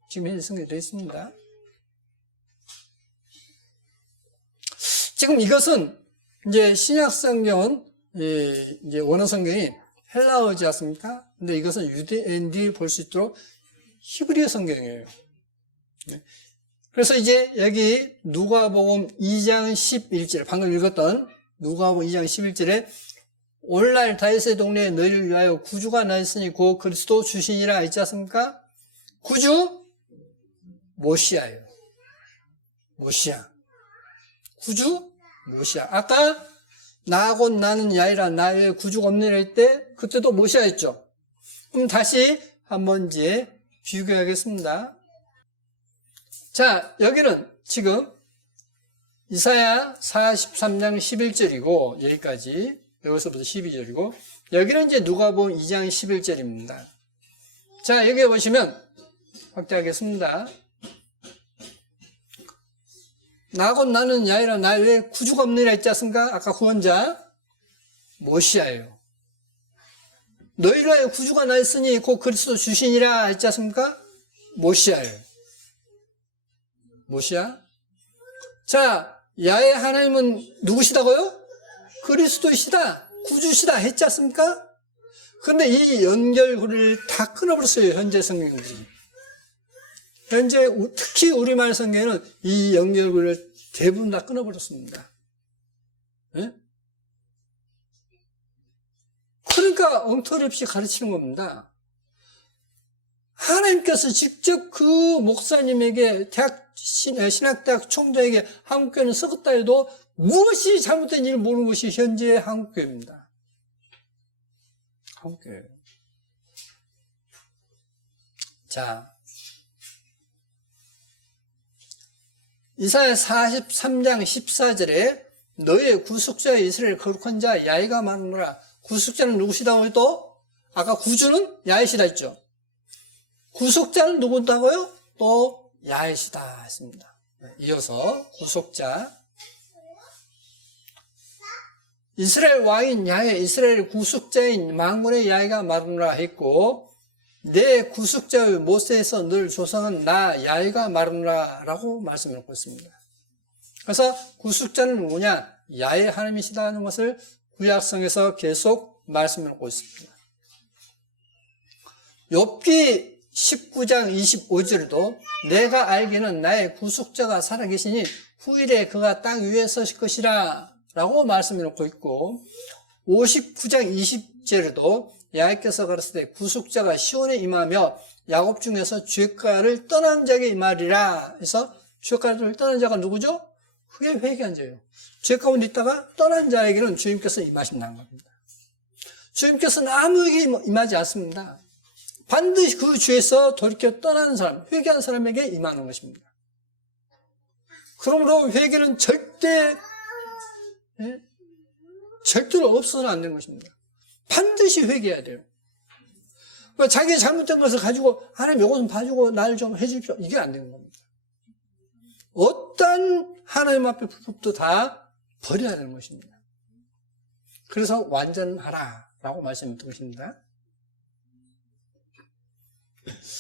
지금 현재 성경에 되어 있습니다. 지금 이것은 이제 신약 성경은 이제 원어 성경이 헬라어지 않습니까? 근데 이것은 유대인들이 볼 수 있도록 히브리어 성경이에요. 그래서 이제 여기 누가복음 2장 11절 방금 읽었던 누가복음 2장 11절에 오늘날 다윗의 동네에 너희를 위하여 구주가 나있으니 곧 그리스도 주시니라 있지 않습니까? 구주 모시아예요. 모시아. 구주 모시아. 아까 나 곧 나는 야훼라 나 외에 구주가 없느니라 할 때 그때도 모시아였죠. 그럼 다시 한번 이제 비교하겠습니다. 자, 여기는 지금 이사야 43장 11절이고 여기까지 여기서부터 12절이고 여기는 이제 누가복음 2장 11절입니다. 자, 여기 보시면 확대하겠습니다. 나 곧 나는 야훼라 나 외에 구주가 없느니라 했지 않습니까? 아까 구원자 모시아예요. 너희를 위하여 구주가 나있으니 곧 그리스도 주시니라 했지 않습니까? 모시아예요. 모시아. 자, 야훼 하나님은 누구시다고요? 그리스도이시다, 구주시다 했지 않습니까? 그런데 이 연결고리를 다 끊어버렸어요, 현재 성경들이. 현재 특히 우리말 성경에는 이 연결고리를 대부분 다 끊어버렸습니다. 네? 그러니까 엉터리 없이 가르치는 겁니다. 하나님께서 직접 그 목사님에게 신학대학 총장에게 한국교회는 썩었다 해도 무엇이 잘못된 일을 모르는 것이 현재의 한국교회입니다. 한국교회. 자, 이사야 43장 14절에 너의 구속자 이스라엘 거룩한 자 야훼가 말하노라. 구속자는 누구시다고 해도 아까 구주는 야훼시다 했죠. 구속자는 누구다고요? 또 야훼시다 했습니다. 이어서 구속자 이스라엘 왕인 야훼, 이스라엘 구속자인 만군의 야훼가 말하노라 했고 내 구속자의 모세에서 늘 조성한 나 야훼가 말하노라 라고 말씀을 했습니다. 그래서 구속자는 누구냐? 야훼 하나님이시다는 것을 구약성에서 계속 말씀을 하고 있습니다. 욥기 19장 25절에도 내가 알기는 나의 구속자가 살아계시니 후일에 그가 땅 위에 서실 것이라 라고 말씀을 놓고 있고 59장 20절에도 야훼께서 가라사대 구속자가 시온에 임하며 야곱 중에서 죄가를 떠난 자에게 임하리라 해서 죄가를 떠난 자가 누구죠? 그게 회개한 자예요. 죄 가운데 있다가 떠난 자에게는 주님께서 임하신다는 겁니다. 주님께서는 아무에게 임하지 않습니다. 반드시 그 죄에서 돌이켜 떠나는 사람, 회개한 사람에게 임하는 것입니다. 그러므로 회개는 절대로 없어서는 안 되는 것입니다. 반드시 회개해야 돼요. 자기의 잘못된 것을 가지고 하나님 이것 좀 봐주고 나를 좀 해주십시오. 이게 안 되는 겁니다. 어떤 하나님 앞에 불법도 다 버려야 되는 것입니다. 그래서 완전하라 라고 말씀드린 것입니다.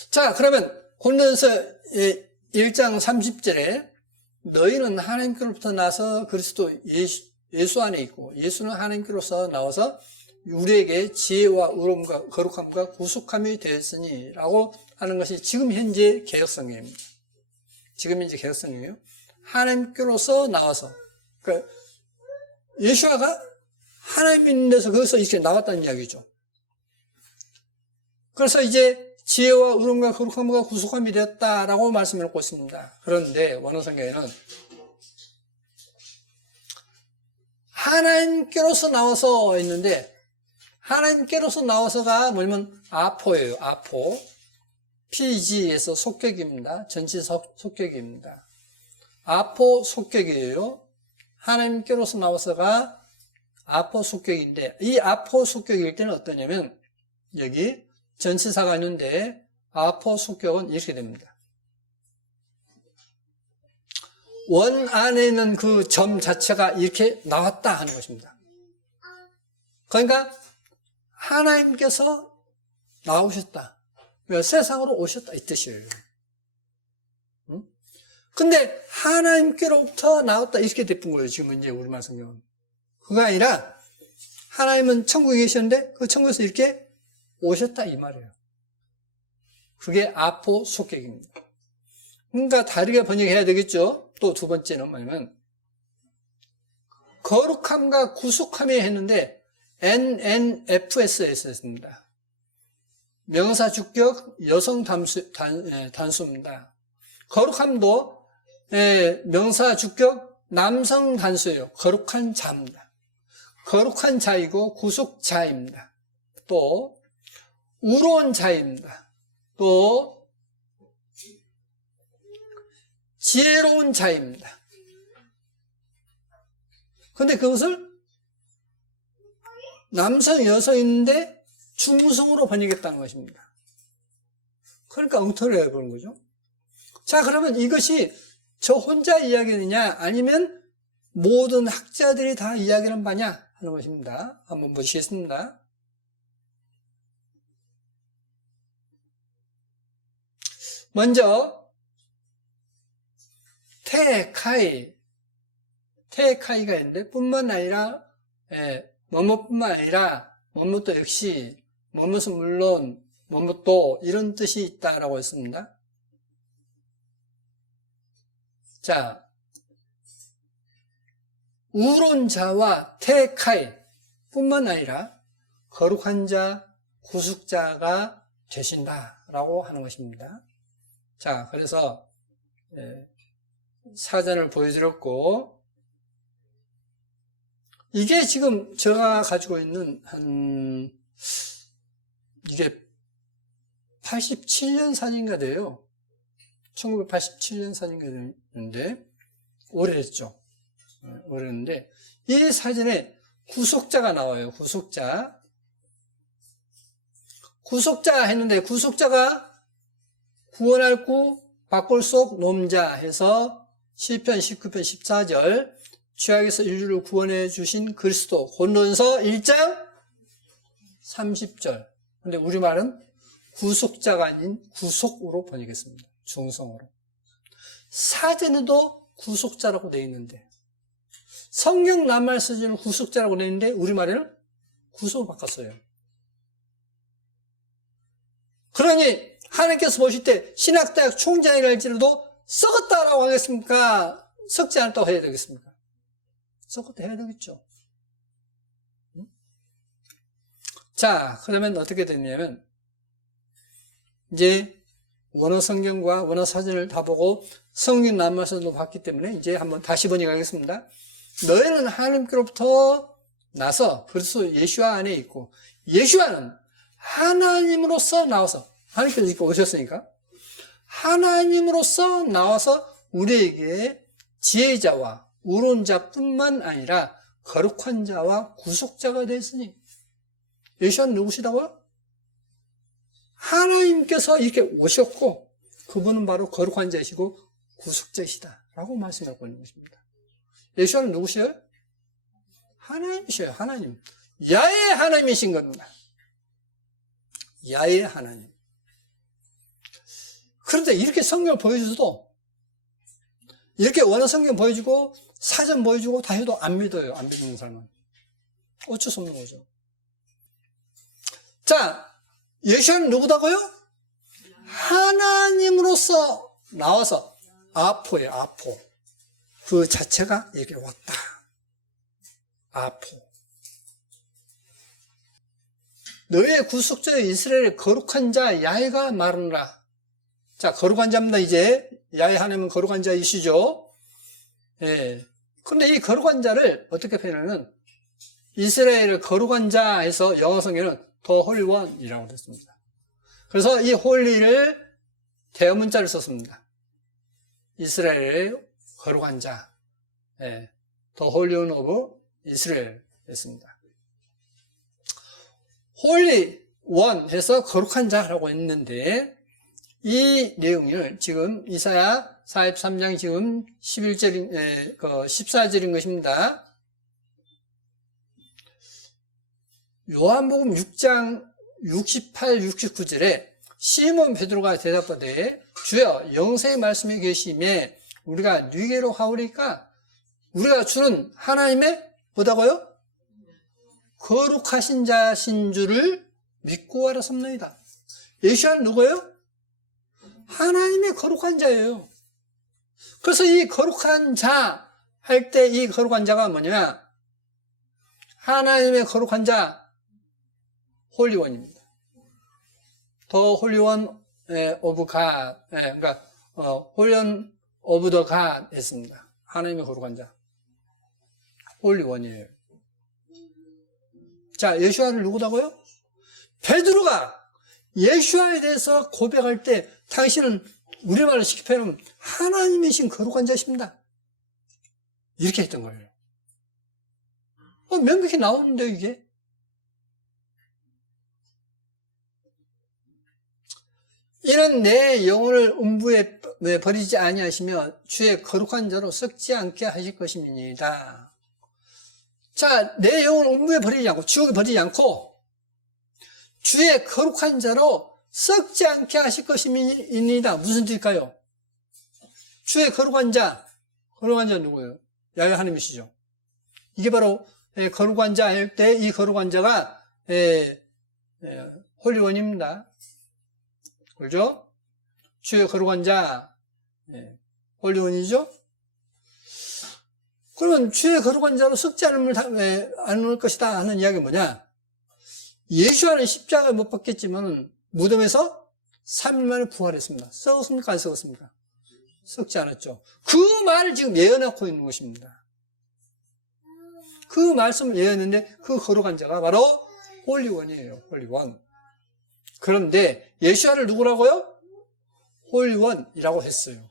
자, 그러면 고린도전서 1장 30절에 너희는 하나님께로부터 나서 그리스도 예수 안에 있고 예수는 하나님께로서 나와서 우리에게 지혜와 의로움과 거룩함과 구속함이 되었으니 라고 하는 것이 지금 현재 개혁성경입니다. 지금 현재 개혁성경이에요. 하나님께로서 나와서 그러니까 예수아가 하나님 있는 데서 거기서 이렇게 나왔다는 이야기죠. 그래서 이제 지혜와 의로움과 거룩함과 구속함이 되었다라고 말씀을 놓고 있습니다. 그런데 원어성경에는 하나님께로서 나와서 있는데 하나님께로서 나와서가 뭐냐면 아포예요. 아포. PG에서 속격입니다. 전치 속격입니다. 아포 속격이에요. 하나님께로서 나와서가 아포 속격인데 이 아포 속격일 때는 어떠냐면 여기 전치사가 있는데 아포 속격은 이렇게 됩니다. 원 안에 있는 그 점 자체가 이렇게 나왔다 하는 것입니다. 그러니까 하나님께서 나오셨다. 세상으로 오셨다 이 뜻이에요. 근데 하나님께로부터 나왔다 이렇게 됐던 거예요. 지금 이제 우리말 성경은. 그거 아니라 하나님은 천국에 계셨는데 그 천국에서 이렇게 오셨다 이 말이에요. 그게 아포 속격입니다. 그러니까 다르게 번역해야 되겠죠. 또 두 번째는 뭐냐면 거룩함과 구속함이 했는데 NNFS에서 했습니다. 명사 주격 여성 단수입니다. 거룩함도 명사 주격 남성 단수예요. 거룩한 자입니다. 거룩한 자이고 구속자입니다. 또 의로운 자입니다. 또 지혜로운 자입니다. 그런데 그것을 남성, 여성인데 중성으로 번역했다는 것입니다. 그러니까 엉터리를 해보는 거죠. 자, 그러면 이것이 저 혼자 이야기느냐 아니면 모든 학자들이 다 이야기하는 바냐 하는 것입니다. 한번 보시겠습니다. 먼저 테카이가 있는데 뿐만 아니라 뭐뭐뿐만 아니라 뭐뭐도 역시 뭐뭐은 물론 뭐뭐도 이런 뜻이 있다라고 했습니다. 자, 의로운 자와 테카이 뿐만 아니라 거룩한 자, 구속자가 되신다라고 하는 것입니다. 자, 그래서 사전을 보여드렸고 이게 지금 제가 가지고 있는 이게 87년 사진가 돼요. 1987년 사진가 되는데, 오래됐죠. 오래됐는데, 이 사진에 구속자가 나와요. 구속자. 구속자 했는데, 구속자가 구원할 구, 바꿀 속 놈자 해서 시편 19편 14절, 죄악에서 인류를 구원해 주신 그리스도, 고린도전서 1장 30절. 근데 우리말은 구속자가 아닌 구속으로 번역했습니다. 중성으로. 사전에도 구속자라고 되어 있는데, 성경 낱말 서신은 구속자라고 되어 있는데 우리말에는 구속을 바꿨어요. 그러니 하나님께서 보실 때 신학대학 총장이랄지라도 썩었다라고 하겠습니까? 썩지 않았다고 해야 되겠습니까? 썩었다 해야 되겠죠. 자, 그러면 어떻게 됐냐면, 이제 원어 성경과 원어 사전을 다 보고 성경 낱말서도 봤기 때문에 이제 한번 다시 번역하겠습니다. 너희는 하나님께로부터 나서 그리스도 예수와 안에 있고, 예수와는 하나님으로서 나와서, 하나님께서 이렇게 오셨으니까 하나님으로서 나와서 우리에게 지혜자와 우론자뿐만 아니라 거룩한 자와 구속자가 되었으니, 예수와는 누구시다고요? 하나님께서 이렇게 오셨고 그분은 바로 거룩한 자이시고 구속자이시다 라고 말씀하고 있는 것입니다. 예수와는 누구시요? 하나님이셔요. 하나님. 야훼 하나님이신 겁니다. 야훼 하나님. 그런데 이렇게 성경을 보여줘도, 이렇게 원어 성경 보여주고 사전 보여주고 다 해도 안 믿어요. 안 믿는 사람은. 어쩔 수 없는 거죠. 자, 예수는 누구다고요? 하나님으로서 나와서, 아포예요. 아포. 그 자체가 이렇게 왔다. 아포. 너의 구속자 이스라엘의 거룩한 자 야훼가 말하노라. 자, 거룩한 자입니다. 이제 야훼 하나님은 거룩한 자이시죠. 예. 근데 이 거룩한 자를 어떻게 표현하면, 이스라엘의 거룩한 자에서 영어 성경에는 더 홀리원이라고 됐습니다. 그래서 이 홀리를 대문자를 썼습니다. 이스라엘의 거룩한 자, 더 홀리원 오브 이스라엘 했습니다. 홀리원 해서 거룩한 자라고 했는데, 이 내용을 지금 이사야 43장 지금 11절, 14절인 것입니다. 요한복음 6장 68, 69절에 시몬 베드로가 대답하되 주여 영생의 말씀에 계심에 우리가 누게로 하오리까? 우리가 주는 하나님의 뭐다고요? 거룩하신 자신 줄을 믿고 알았습니다. 예수는 누구예요? 하나님의 거룩한 자예요. 그래서 이 거룩한 자 할 때 이 거룩한 자가 뭐냐? 하나님의 거룩한 자, 홀리원입니다. 더 홀리원 오브 갓, 그러니까 홀리원 오브 더 갓 했습니다. 하나님의 거룩한 자, 홀리원이에요. 자, 예수와를 누구다고요? 베드로가 예수와에 대해서 고백할 때 당신은 우리말로 쉽게 표현하면 하나님이신 거룩한 자십니다. 이렇게 했던 거예요. 명백히 나오는데 이게. 이는 내 영혼을 음부에 버리지 아니하시며 주의 거룩한 자로 썩지 않게 하실 것입니다. 자, 내 영혼을 음부에 버리지 않고 지옥에 버리지 않고 주의 거룩한 자로 썩지 않게 하실 것입니다. 무슨 뜻일까요? 주의 거룩한 자 누구예요? 야훼 하나님이시죠. 이게 바로 거룩한 자 할 때 이 거룩한 자가 홀리원입니다. 그렇죠? 주의 거룩한 자 홀리원이죠. 그러면 주의 거룩한 자로 썩지 않을 것이다 하는 이야기가 뭐냐? 예수와는 십자가를 못 박겠지만 무덤에서 3일 만에 부활했습니까? 썩었습니까? 안 썩었습니까? 썩지 않았죠. 그 말을 지금 예언하고 있는 것입니다. 그 말씀을 예언했는데 그 거룩한 자가 바로 홀리원이에요. 홀리원. 그런데 예수야를 누구라고요? 홀리원이라고 했어요.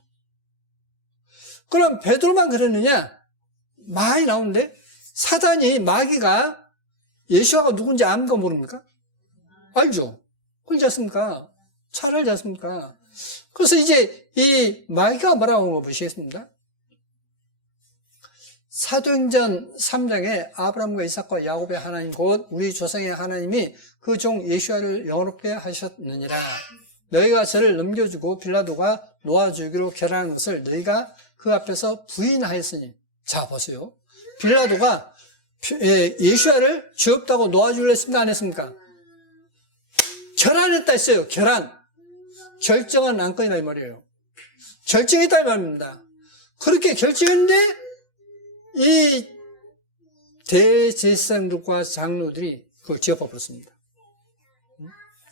그럼 베드로만 그러느냐? 많이 나오는데 사단이 마귀가 예수야가 누군지 아는가 모릅니까? 알죠? 그렇지 않습니까? 잘 알지 않습니까? 그래서 이제 이 마귀가 뭐라고 하는 거 보시겠습니다. 사도행전 3장에 아브라함과 이삭과 야곱의 하나님 곧 우리 조상의 하나님이 그 종 예수야를 영원롭게 하셨느니라. 너희가 저를 넘겨주고 빌라도가 놓아주기로 결하는 것을 너희가 그 앞에서 부인하였으니. 자 보세요. 빌라도가 예수야를 죄 없다고 놓아주려 했습니까? 안 했습니까? 결안했다 했어요. 결안. 결정한 안건이다 이 말이에요. 결정했다 이 말입니다. 그렇게 결정했는데 이 대제사장들과 장로들이 그걸 지어버렸습니다.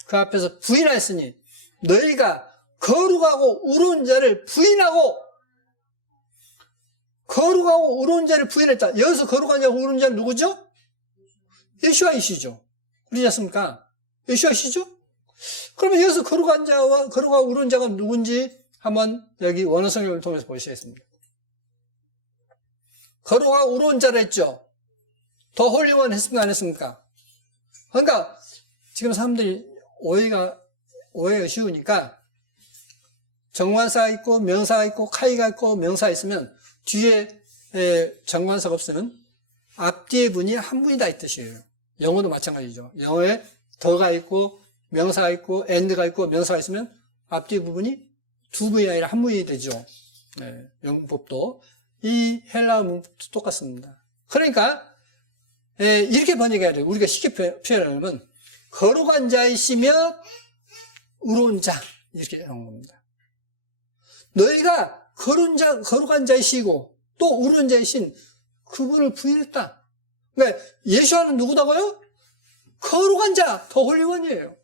그 앞에서 부인하였으니 너희가 거룩하고 의로운 자를 부인하고 거룩하고 의로운 자를 부인했다. 여기서 거룩한 자고 의로운 자는 누구죠? 예수와이시죠. 그렇지 않습니까? 예수와이시죠? 그러면 여기서 거룩한 자와 거룩하고 의로운 자가 누군지 한번 여기 원어 성경을 통해서 보시겠습니다. 거룩하고 의로운 자를 했죠. 더 홀리원 했습니까? 안 했습니까? 그러니까 지금 사람들이 오해가 쉬우니까 정관사가 있고 명사가 있고 카이가 있고 명사가 있으면 뒤에 정관사가 없으면 앞뒤에 분이 한 분이다 이 뜻이에요. 영어도 마찬가지죠. 영어에 더가 있고 명사가 있고 and가 있고 명사가 있으면 앞뒤 부분이 두 분이 아니라 한 분이 되죠. 영문법도 이 헬라어 문법도 똑같습니다. 그러니까 이렇게 번역해야 돼요. 우리가 쉽게 표현하면 거룩한 자이시며 의로운 자 이렇게 하는 겁니다. 너희가 거룩한 자이시고 또 의로운 자이신 그분을 부인했다. 그러니까 예수와는 누구다고요? 거룩한 자, 더 홀리원이에요.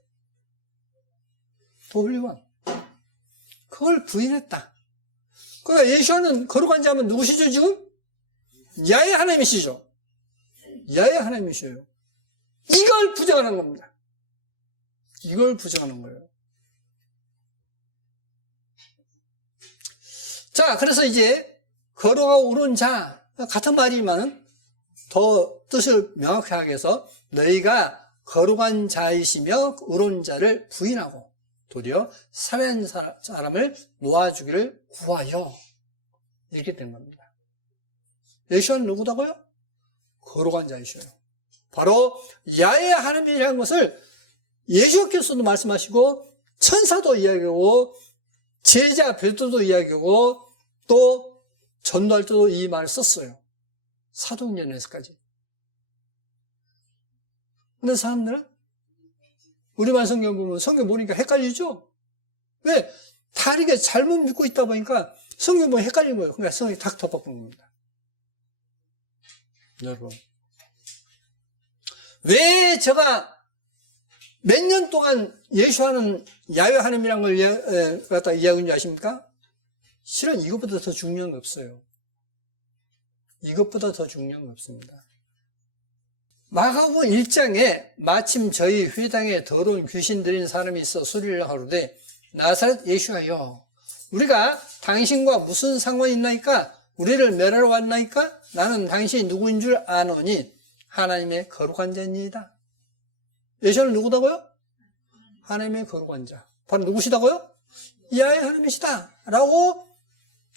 더 홀리원. 그걸 부인했다. 그러니까 예수와는 거룩한 자면 누구시죠 지금? 야훼 하나님이시죠. 야훼 하나님이셔요. 이걸 부정하는 겁니다. 이걸 부정하는 거예요. 자, 그래서 이제 거룩하고 의로운 자 같은 말이지만 더 뜻을 명확하게 해서 너희가 거룩한 자이시며 의로운 자를 부인하고 도리어 살아있는 사람을 놓아주기를 구하여 이렇게 된 겁니다. 예수는 누구다고요? 거룩한 자이셔요. 바로 야훼 하나님이라는 것을 예수께서도 말씀하시고 천사도 이야기하고 제자 베드로도 이야기하고 또 전도할 때도 이 말을 썼어요. 사도행전에서까지. 근데 사람들은 우리말 성경 보면 성경 보니까 헷갈리죠? 왜? 다르게 잘못 믿고 있다 보니까 성경 보면 헷갈린 거예요. 그러니까 성경이 탁 덮어본 겁니다. 여러분. 왜 제가 몇 년 동안 예수와는 야훼 하나님이란 걸 갖다 이야기한 줄 아십니까? 실은 이것보다 더 중요한 거 없어요. 이것보다 더 중요한 거 없습니다. 마가복음 1장에 마침 저희 회당에 더러운 귀신 들인 사람이 있어 소리를 하루되 나사렛 예수하여 우리가 당신과 무슨 상관이 있나이까? 우리를 멸하러 왔나이까? 나는 당신이 누구인 줄 아노니 하나님의 거룩한 자입니다. 예수는 누구다고요? 하나님의 거룩한 자. 바로 누구시다고요? 야훼 하나님이시다. 라고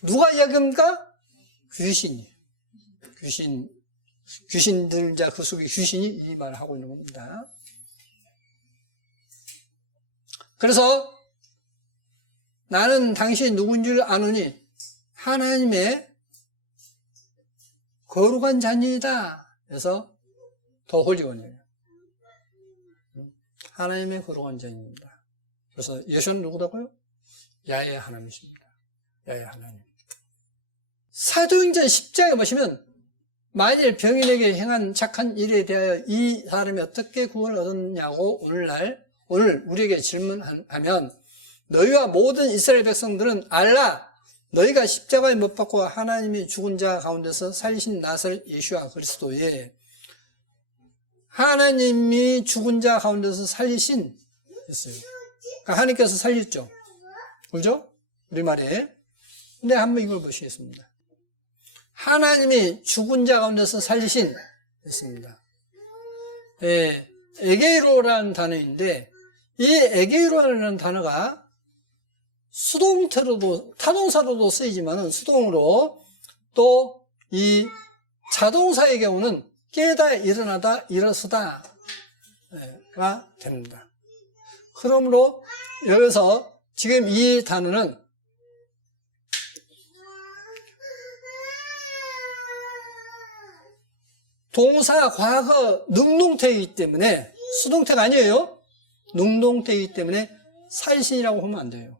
누가 이야기합니까? 귀신이. 귀신들 자 그 속에 귀신이 이 말을 하고 있는 겁니다. 그래서 나는 당신이 누구인 줄 아노니 하나님의 거룩한 자입니다. 그래서 더 홀리원이에요. 하나님의 거룩한 자입니다. 그래서 예수는 누구다고요? 야훼 하나님이십니다. 야훼 하나님. 사도행전 10장에 보시면 만일 병인에게 행한 착한 일에 대하여 이 사람이 어떻게 구원을 얻었냐고 오늘 우리에게 질문하면 너희와 모든 이스라엘 백성들은 알라 너희가 십자가에 못 박고 하나님이 죽은 자 가운데서 살리신 나사렛 예수와 그리스도에 하나님이 죽은 자 가운데서 살리신 했어요. 그러니까 하나님께서 살렸죠. 그죠? 우리말에. 근데 한번 이걸 보시겠습니다. 하나님이 죽은 자 가운데서 살리신 했습니다. 예, 에게이로라는 단어인데 이 에게이로라는 단어가 수동태로도 타동사로도 쓰이지만은 수동으로 또 이 자동사의 경우는 깨다 일어나다 일어서다가 됩니다. 그러므로 여기서 지금 이 단어는 동사 과거 능동태이기 때문에 수동태가 아니에요. 능동태이기 때문에 살신이라고 하면 안 돼요.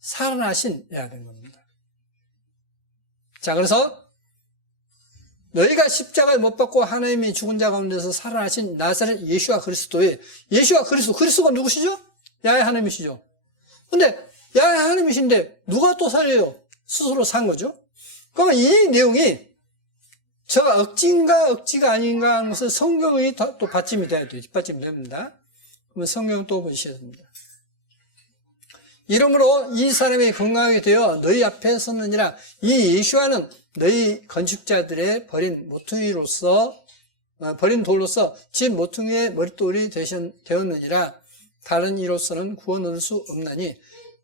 살아나신 해야 되는 겁니다. 자, 그래서 너희가 십자가에 못 박고 하나님이 죽은 자 가운데서 살아나신 나사렛 예수와 그리스도의 예수와 그리스도가 누구시죠? 야훼 하나님이시죠. 근데 야훼 하나님이신데 누가 또 살려요? 스스로 산 거죠. 그러면 이 내용이 저가 억지인가 억지가 아닌가 하는 것을 성경이 또 받침이 돼야 돼요. 뒷받침이 됩니다. 그러면 성경 또 보시겠습니다. 이러므로 이 사람이 건강하게 되어 너희 앞에 섰느니라. 이 예수와는 너희 건축자들의 버린 돌로서 집 모퉁이의 머릿돌이 되었느니라. 다른 이로서는 구원 얻을 수 없나니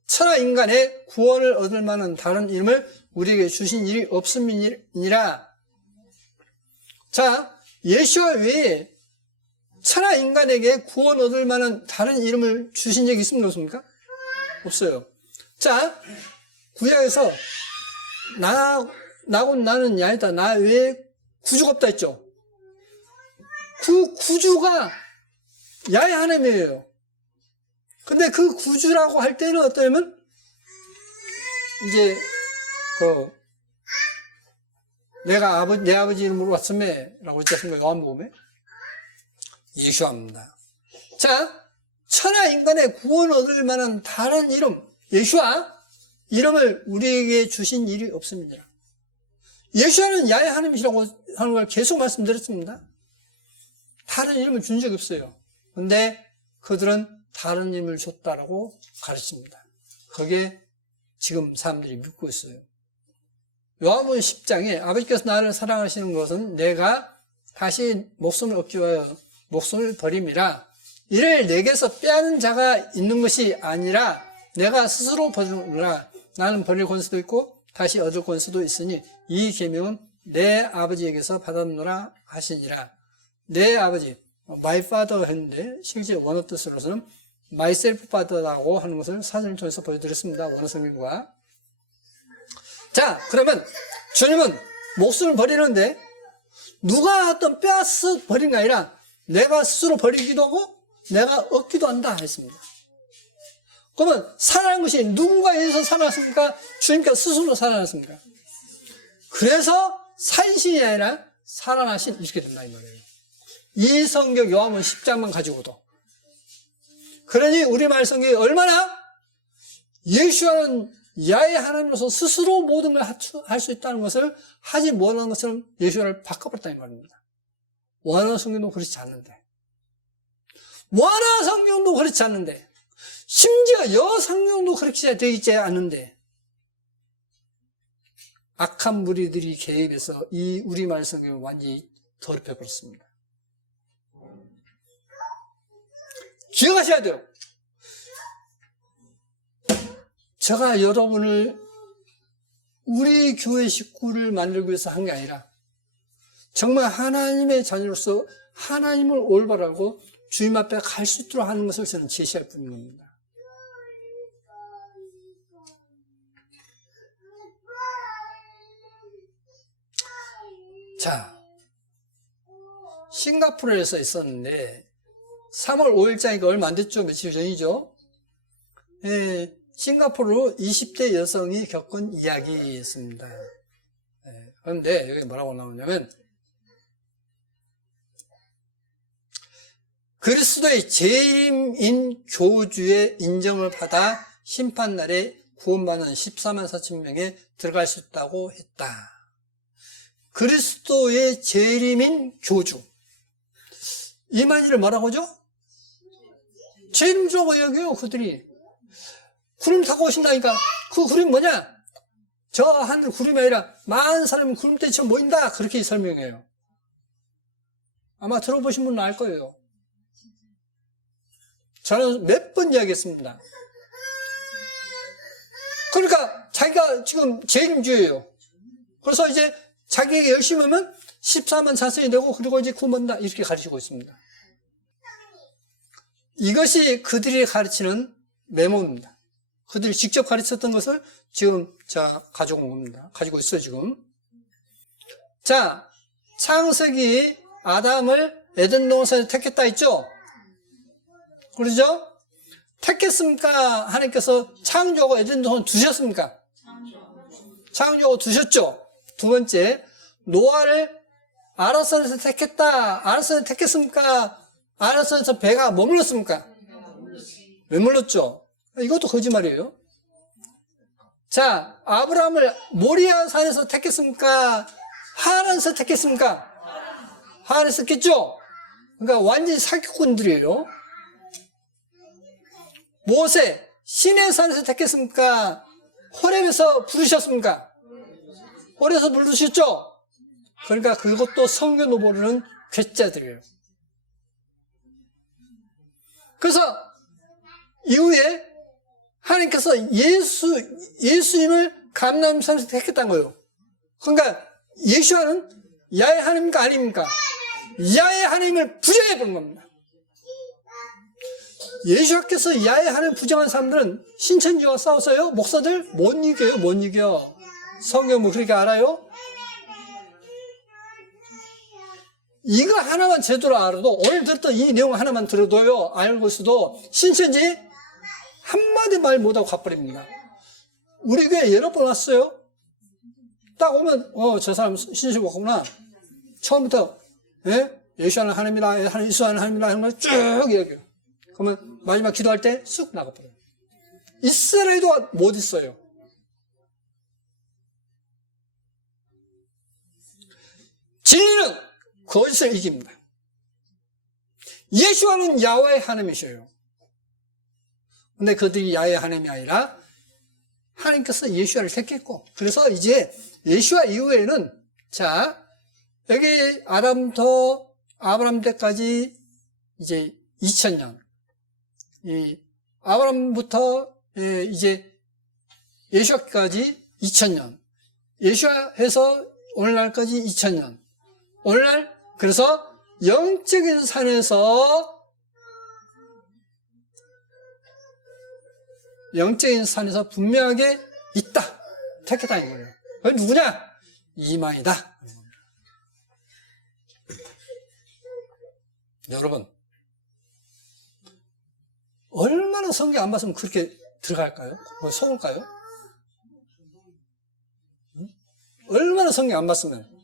천하 인간의 구원을 얻을 만한 다른 이름을 우리에게 주신 일이 없음이니라. 자, 예수와 외에 천하 인간에게 구원 얻을 만한 다른 이름을 주신 적이 있습니까? 없습니까? 없어요. 자, 구약에서 나군 나는 야이다. 나 외에 구주가 없다 했죠. 그 구주가 야훼 하나님이에요. 근데 그 구주라고 할 때는 어떠냐면 이제 내 아버지 이름으로 왔음에라고 했지 않습니까? 요한복음에 예수아입니다. 자, 천하 인간의 구원 얻을 만한 다른 이름 예수아 이름을 우리에게 주신 일이 없습니다. 예수아는 야훼 하나님이시라고 하는 걸 계속 말씀드렸습니다. 다른 이름을 준 적이 없어요. 근데 그들은 다른 이름을 줬다라고 가르칩니다. 그게 지금 사람들이 믿고 있어요. 요한복음 10장에 아버지께서 나를 사랑하시는 것은 내가 다시 목숨을 얻기 위하여 목숨을 버림이라. 이를 내게서 빼앗는 자가 있는 것이 아니라 내가 스스로 버리노라. 나는 버릴 권세도 있고 다시 얻을 권세도 있으니 이 계명은 내 아버지에게서 받았노라 하시니라. 내 아버지, my father 했는데 실제 원어 뜻으로서는 myself father라고 하는 것을 사진을 통해서 보여드렸습니다. 원어 성경과. 자, 그러면 주님은 목숨을 버리는데 누가 어떤 빼앗아 버린 게 아니라 내가 스스로 버리기도 하고 내가 얻기도 한다 했습니다. 그러면 살아난 것이 누군가에 의해서 살아났습니까? 주님께서 스스로 살아났습니까? 그래서 살신이 아니라 살아나신 이렇게 된다 이 말이에요. 이 성경 요한복음 10장만 가지고도. 그러니 우리말 성경이 얼마나 예수와는 야훼 하나님으로서 스스로 모든 걸 할 수 있다는 것을 하지 못하는 것처럼 예수와를 바꿔버렸다는 말입니다. 원어 성경도 그렇지 않는데. 원어 성경도 그렇지 않는데. 심지어 여 성경도 그렇게 되어 있지 않는데. 악한 무리들이 개입해서 이 우리말 성경을 완전히 더럽혀버렸습니다. 기억하셔야 돼요. 제가 여러분을 우리 교회 식구를 만들기 위해서 한 게 아니라 정말 하나님의 자녀로서 하나님을 올바르고 주님 앞에 갈 수 있도록 하는 것을 저는 제시할 뿐인 겁니다. 자, 싱가포르에서 있었는데 3월 5일자니까 얼마 안 됐죠? 며칠 전이죠? 예, 싱가포르 20대 여성이 겪은 이야기였습니다. 예, 그런데 여기 뭐라고 나오냐면 그리스도의 재림인 교주의 인정을 받아 심판날에 구원받는 14만 4천 명에 들어갈 수 있다고 했다. 그리스도의 재림인 교주. 이 말을 뭐라고 하죠? 죄인이라고 여겨요, 그들이. 구름 타고 오신다니까. 그 구름이 뭐냐? 저 하늘 구름이 아니라 많은 사람이 구름대처럼 모인다. 그렇게 설명해요. 아마 들어보신 분은 알 거예요. 저는 몇 번 이야기했습니다. 그러니까 자기가 지금 죄인주의예요. 그래서 이제 자기가 열심히 하면 14만 자세히 내고 그리고 이제 구원받는다. 이렇게 가르치고 있습니다. 이것이 그들이 가르치는 메모입니다. 그들이 직접 가르쳤던 것을 지금 가지고 온 겁니다. 가지고 있어요, 지금. 자, 창세기 아담을 에덴 동산에 택했다 했죠? 그러죠? 택했습니까? 하나님께서 창조하고 에덴 동산 두셨습니까? 창조하고 두셨죠? 두 번째, 노아를 아라산에서 택했다. 아라산에서 택했습니까? 아라산에서 배가 머물렀습니까? 머물렀죠? 이것도 거짓말이에요. 자, 아브라함을 모리아 산에서 택했습니까? 하란에서 택했습니까? 하란에서 택했죠? 그러니까 완전히 사기꾼들이에요. 모세, 시내 산에서 택했습니까? 호렙에서 부르셨습니까? 호렙에서 부르셨죠? 그러니까 그것도 성경 노보르는 괴짜들이에요. 그래서 이후에 하나님께서 예수님을 감람산에서 택했다는 거예요. 그러니까 예수와는 야훼 하나님입니까? 아닙니까? 야훼 하나님을 부정해 본 겁니다. 예수께서 야훼 하나님 부정한 사람들은 신천지와 싸웠어요? 목사들? 못 이겨요, 못 이겨. 성경 뭐 그렇게 알아요? 이거 하나만 제대로 알아도, 오늘 들었던 이 내용 하나만 들어도요, 알고 있어도 신천지 한마디 말 못하고 가버립니다. 우리 교회 여러 번 왔어요. 딱 오면 저 사람 신천지 왔구나. 처음부터 예수는 하나님이다, 예수는 하나님이다 하는 걸 쭉 얘기해요. 그러면 마지막 기도할 때 쑥 나가버려요. 있으라도 못 있어요. 진리는 거짓을 이깁니다. 예수와는 야훼 하나님이셔요. 근데 그들이 야훼 하나님이 아니라 하나님께서 예수와를 택했고, 그래서 이제 예수와 이후에는, 자, 여기 아담부터 아브라함 때까지 이제 2000년, 이 아브라함부터 이제 예수와까지 2000년, 예수와해서 오늘날까지 2000년, 오늘날 그래서 영적인 산에서 분명하게 있다, 택했다 이거예요. 그게 누구냐? 이만이다. 여러분, 얼마나 성경 안 봤으면 그렇게 들어갈까요? 속을까요? 얼마나 성경 안 봤으면.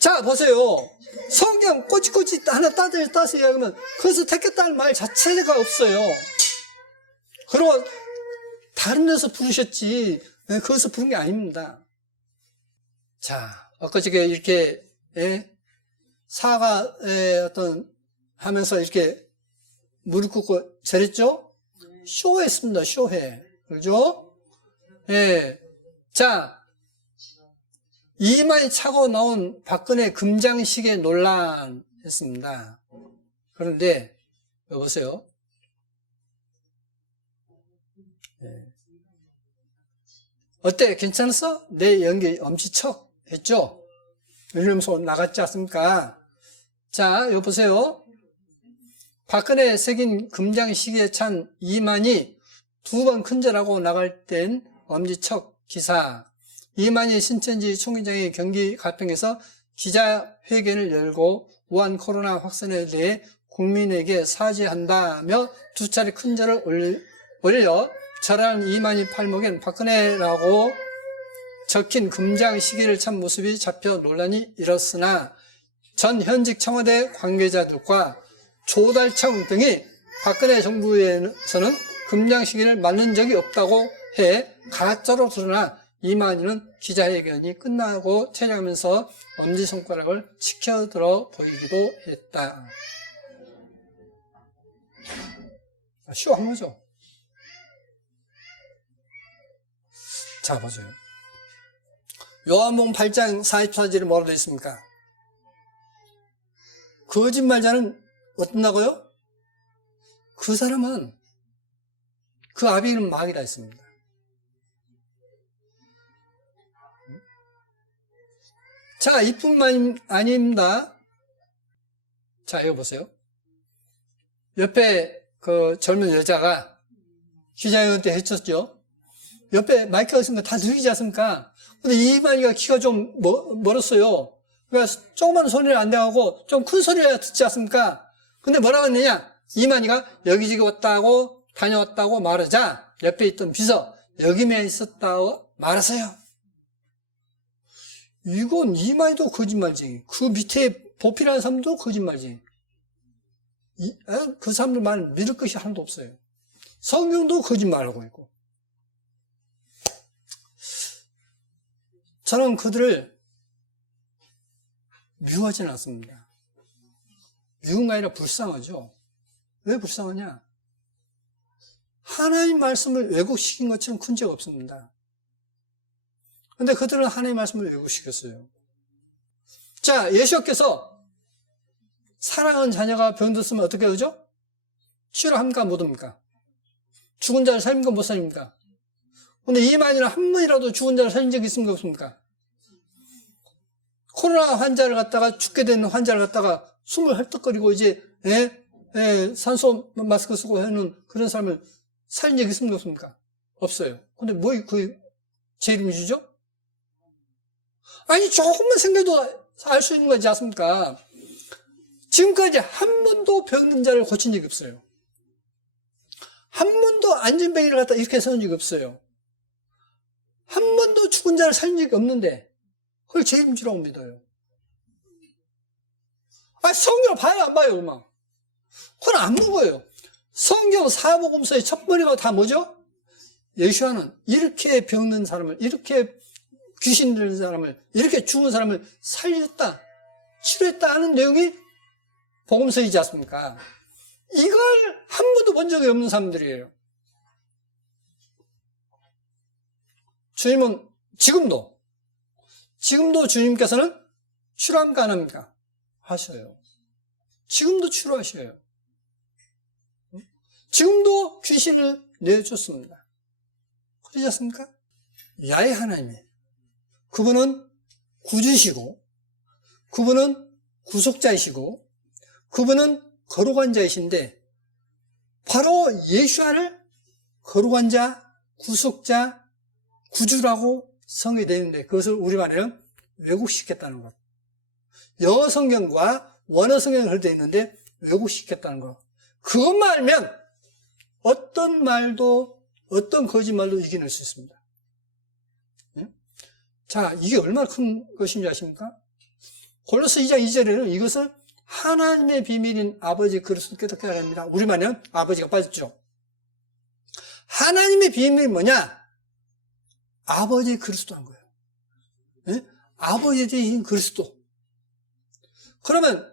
자, 보세요. 성경 꼬치꼬치 하나 따서 이야기하면 그것을 택했다는 말 자체가 없어요. 그리고 다른 데서 부르셨지 그것을 부른 게 아닙니다. 자, 엊그저께 이렇게 사과에 하면서 이렇게 무릎 꿇고 절했죠? 쇼했습니다. 쇼해. 그렇죠? 예. 자, 이마에 차고 나온 박근혜 금장시계 논란했습니다. 그런데 여보세요. 어때? 괜찮았어? 내 연기 엄지척 했죠? 이러면서 나갔지 않습니까? 자, 여보세요. 박근혜 새긴 금장시계에 찬 이만희 2번 큰절하고 나갈 땐 엄지척 기사. 이만희 신천지 총회장이 경기 가평에서 기자회견을 열고 우한 코로나 확산에 대해 국민에게 사죄한다며 2차례 큰절을 올려 절하는 이만희 팔목엔 박근혜라고 적힌 금장 시계를 찬 모습이 잡혀 논란이 일었으나 전 현직 청와대 관계자들과 조달청 등이 박근혜 정부에서는 금장 시계를 만든 적이 없다고 해 가짜로 드러나 이만희는 기자회견이 끝나고 퇴장하면서 엄지손가락을 치켜들어 보이기도 했다. 쇼한 거죠. 자, 보세요. 요한복음 8장 44절에 뭐라고 되어 있습니까? 거짓말자는 어떤다고요? 그 사람은 그 아비 이름 마귀라 했습니다. 자, 이뿐만 아닙니다. 자, 이거 보세요. 옆에 그 젊은 여자가 기자회견 때 했었죠. 옆에 마이크가 있으니까 다 들리지 않습니까? 근데 이만희가 귀가 좀 멀었어요. 그러니까 조그만 소리를 안 내고 좀 큰 소리를 듣지 않습니까? 근데 뭐라고 했느냐? 이만희가 여기저기 왔다고 다녀왔다고 말하자 옆에 있던 비서 여기만 있었다고 말하세요. 이건 이만희도 거짓말쟁이. 그 밑에 보필하는 사람도 거짓말쟁이. 그 사람들 말 믿을 것이 하나도 없어요. 성경도 거짓말하고 있고. 저는 그들을 미워하지는 않습니다. 미운 게 아니라 불쌍하죠. 왜 불쌍하냐? 하나님 말씀을 왜곡시킨 것처럼 큰 죄가 없습니다. 근데 그들은 하나님 말씀을 왜곡시켰어요. 자, 예수께서 사랑하는 자녀가 병들었으면 어떻게 하죠? 치료합니까? 못 합니까? 죽은 자를 살립니까? 못 살립니까? 근데 이만이나 한 번이라도 죽은 자를 살린 적이 있습니까? 없습니까? 코로나 환자를 갖다가 죽게 된 환자를 갖다가 숨을 헐떡거리고 이제 산소 마스크 쓰고 하는 그런 사람을 살린 적이 있습니까? 없습니까? 없어요. 근데 뭐 그 제 이름이 주죠? 아니 조금만 생각해도 알 수 있는 거지 않습니까? 지금까지 한 번도 병든 자를 고친 적이 없어요. 한 번도 안전뱅이를 갖다 이렇게 세운 적이 없어요. 한 번도 죽은 자를 살린 적이 없는데 그걸 제 이름 주라고 믿어요. 아, 성경을 봐요, 안 봐요, 그만? 그건 안 먹어요. 성경 사복음서의 첫 번째가 다 뭐죠? 예수와는 이렇게 병든 사람을, 이렇게 귀신 들린 사람을, 이렇게 죽은 사람을 살렸다, 치료했다 하는 내용이 복음서이지 않습니까? 이걸 한 번도 본 적이 없는 사람들이에요. 주님은 지금도 주님께서는 치료합니까? 안 합니까? 하셔요. 지금도 치료하셔요. 지금도 귀신을 내줬습니다. 그러지 않습니까? 야훼 하나님이 그분은 구주시고 그분은 구속자이시고 그분은 거룩한 자이신데 바로 예수와를 거룩한 자, 구속자, 구주라고 성이 되는데 그것을 우리말에는 왜곡시켰다는 것. 영어 성경과 원어 성경을 그렇게 되어 있는데 왜곡시켰다는 것. 그것만 알면 어떤 말도 어떤 거짓말도 이겨낼 수 있습니다. 자, 이게 얼마나 큰 것인지 아십니까? 골로새 2장 2절에는 이것을 하나님의 비밀인 아버지 그리스도 깨닫게 하려 합니다. 우리말에는 아버지가 빠졌죠. 하나님의 비밀이 뭐냐? 아버지 그리스도 한 거예요. 네? 아버지에 대한 그리스도. 그러면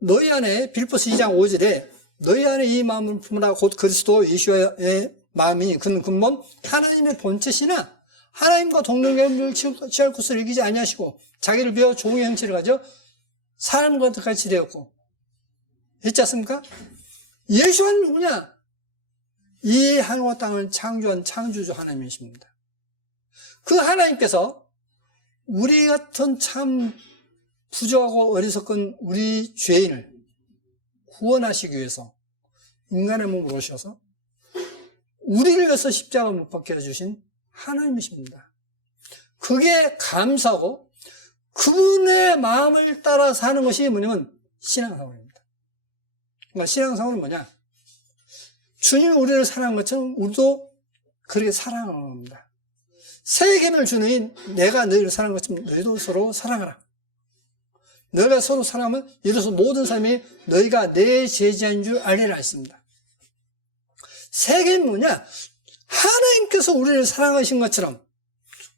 너희 안에 빌립보서 2장 5절에 너희 안에 이 마음을 품으라 곧 그리스도 예수의 마음이 그는 근본 하나님의 본체시나 하나님과 동등함을 취할 곳을 이기지 아니하시고 자기를 비워 종의 형체를 가져 사람과 같이 되었고 했지 않습니까? 예수는 누구냐? 이 하늘과 땅을 창조한 창조주 하나님이십니다. 그 하나님께서 우리 같은 참 부족하고 어리석은 우리 죄인을 구원하시기 위해서 인간의 몸으로 오셔서 우리를 위해서 십자가 못 박혀 주신 하나님이십니다. 그게 감사하고 그분의 마음을 따라 사는 것이 뭐냐면 신앙생활입니다. 그러니까 신앙생활은 뭐냐? 주님이 우리를 사랑한 것처럼 우리도 그렇게 사랑하는 겁니다. 새 계명을 주는 내가 너희를 사랑한 것처럼 너희도 서로 사랑하라. 너희가 서로 사랑하면 이로써 모든 사람이 너희가 내 제자인 줄 알리라 했습니다. 새 계명은 뭐냐? 하나님께서 우리를 사랑하신 것처럼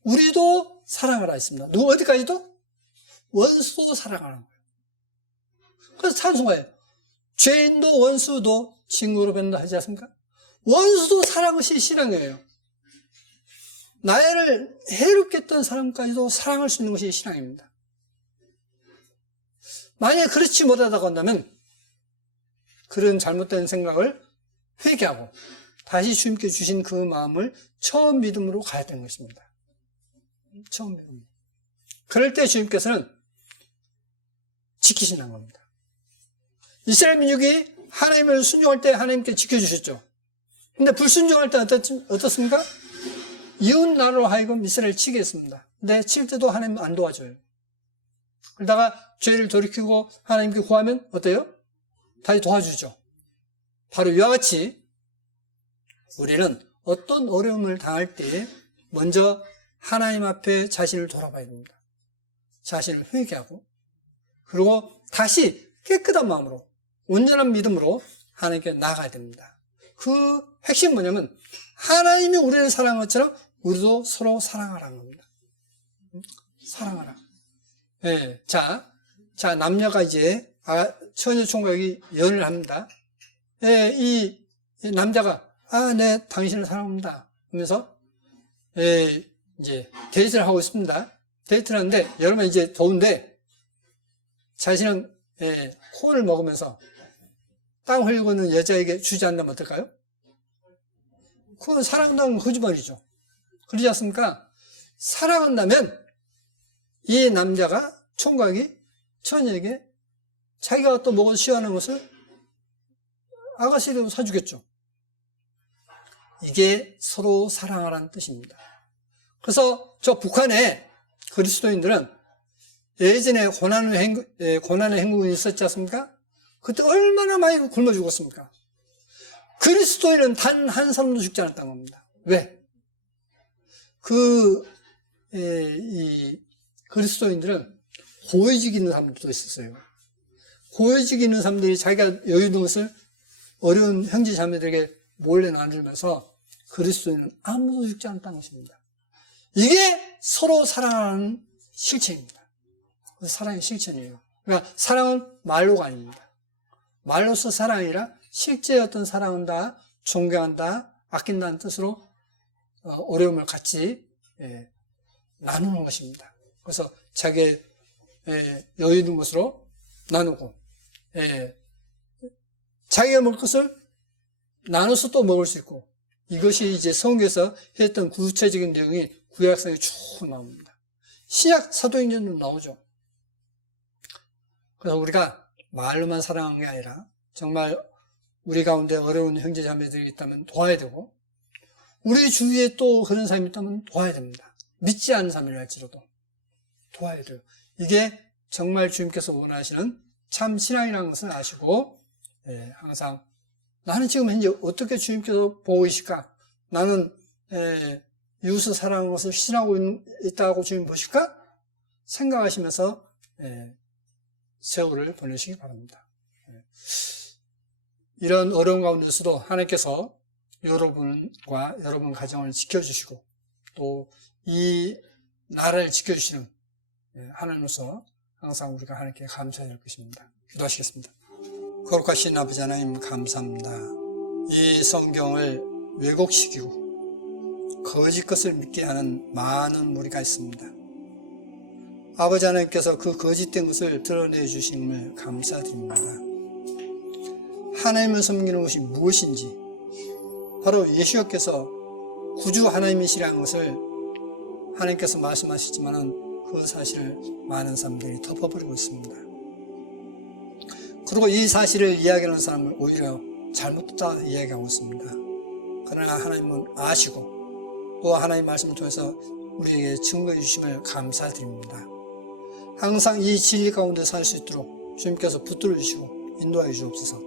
우리도 사랑하라 했습니다. 누구 어디까지도? 원수도 사랑하는 거예요. 그래서 찬송가예요. 죄인도 원수도 친구로 뵌다 하지 않습니까? 원수도 사랑하는 것이 신앙이에요. 나를 해롭게 했던 사람까지도 사랑할 수 있는 것이 신앙입니다. 만약에 그렇지 못하다고 한다면 그런 잘못된 생각을 회개하고 다시 주님께 주신 그 마음을 처음 믿음으로 가야 되는 것입니다. 처음 믿음. 그럴 때 주님께서는 지키신다는 겁니다. 이스라엘 민족이 하나님을 순종할 때 하나님께 지켜주셨죠. 근데 불순종할 때 어떻습니까? 이웃 나라로 하여금 이스라엘을 치게 했습니다. 근데 칠 때도 하나님 안 도와줘요. 그러다가 죄를 돌이키고 하나님께 구하면 어때요? 다시 도와주죠. 바로 이와 같이 우리는 어떤 어려움을 당할 때 먼저 하나님 앞에 자신을 돌아봐야 됩니다. 자신을 회개하고 그리고 다시 깨끗한 마음으로 온전한 믿음으로 하나님께 나아가야 됩니다. 그 핵심은 뭐냐면 하나님이 우리를 사랑한 것처럼 우리도 서로 사랑하라는 겁니다. 사랑하라. 네. 자, 남녀가 이제 처녀 총각이 연을 합니다. 네, 이 남자가 네, 당신을 사랑합니다 하면서 이제 데이트를 하고 있습니다. 데이트를 하는데 여름에 이제 더운데 자신은 콘을 먹으면서 땅 흘리고 있는 여자에게 주지 않는다면 어떨까요? 그건 사랑한다는 거짓말이죠. 그러지 않습니까? 사랑한다면 이 남자가 총각이 처녀에게 자기가 또 먹어서 싫어하는 것을 아가씨도 사주겠죠. 이게 서로 사랑하라는 뜻입니다. 그래서 저 북한의 그리스도인들은 예전에 고난의 행군이 있었지 않습니까? 그때 얼마나 많이 굶어 죽었습니까? 그리스도인은 단 한 사람도 죽지 않았다는 겁니다. 왜? 이 그리스도인들은 고위직 있는 사람들도 있었어요. 고위직 있는 사람들이 자기가 여유 있는 것을 어려운 형제 자매들에게 몰래 나누면서 그리스도인은 아무도 죽지 않았다는 것입니다. 이게 서로 사랑하는 실천입니다. 사랑의 실천이에요. 그러니까 사랑은 말로가 아닙니다. 말로서 사랑이 아니라 실제 어떤 사랑한다, 존경한다, 아낀다는 뜻으로 어려움을 같이 나누는 것입니다. 그래서 자기의 여유 있는 것으로 나누고 자기가 먹을 것을 나눠서 또 먹을 수 있고 이것이 이제 성경에서 했던 구체적인 내용이 구약성에 쭉 나옵니다. 신약 사도행전도 나오죠. 그래서 우리가 말로만 사랑하는 게 아니라 정말 우리 가운데 어려운 형제 자매들이 있다면 도와야 되고 우리 주위에 또 그런 사람이 있다면 도와야 됩니다. 믿지 않는 사람이랄지라도 도와야 돼요. 이게 정말 주님께서 원하시는 참 신앙이라는 것을 아시고 항상 나는 지금 현재 어떻게 주님께서 보고 계실까? 나는 이웃을 사랑하는 것을 실천하고 있다고 주님 보실까? 생각하시면서 세월을 보내시기 바랍니다. 이런 어려운 가운데서도 하나님께서 여러분과 여러분 가정을 지켜주시고 또 이 나라를 지켜주시는 하나님으로서 항상 우리가 하나님께 감사해야 할 것입니다. 기도하시겠습니다. 거룩하신 아버지 하나님 감사합니다. 이 성경을 왜곡시키고 거짓 것을 믿게 하는 많은 무리가 있습니다. 아버지 하나님께서 그 거짓된 것을 드러내 주심을 감사드립니다. 하나님을 섬기는 것이 무엇인지 바로 예수께서 구주 하나님이시라는 것을 하나님께서 말씀하시지만은 그 사실을 많은 사람들이 덮어버리고 있습니다. 그리고 이 사실을 이야기하는 사람을 오히려 잘못됐다 이야기하고 있습니다. 그러나 하나님은 아시고 또 하나님 말씀을 통해서 우리에게 증거해 주심을 감사드립니다. 항상 이 진리 가운데 살 수 있도록 주님께서 붙들어 주시고 인도하여 주옵소서.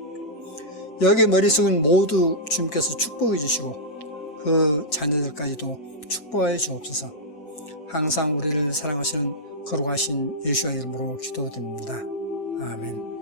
여기 머리 숙인 모두 주님께서 축복해 주시고 그 자녀들까지도 축복하여 주옵소서. 항상 우리를 사랑하시는 거룩하신 예수의 이름으로 기도드립니다. 아멘.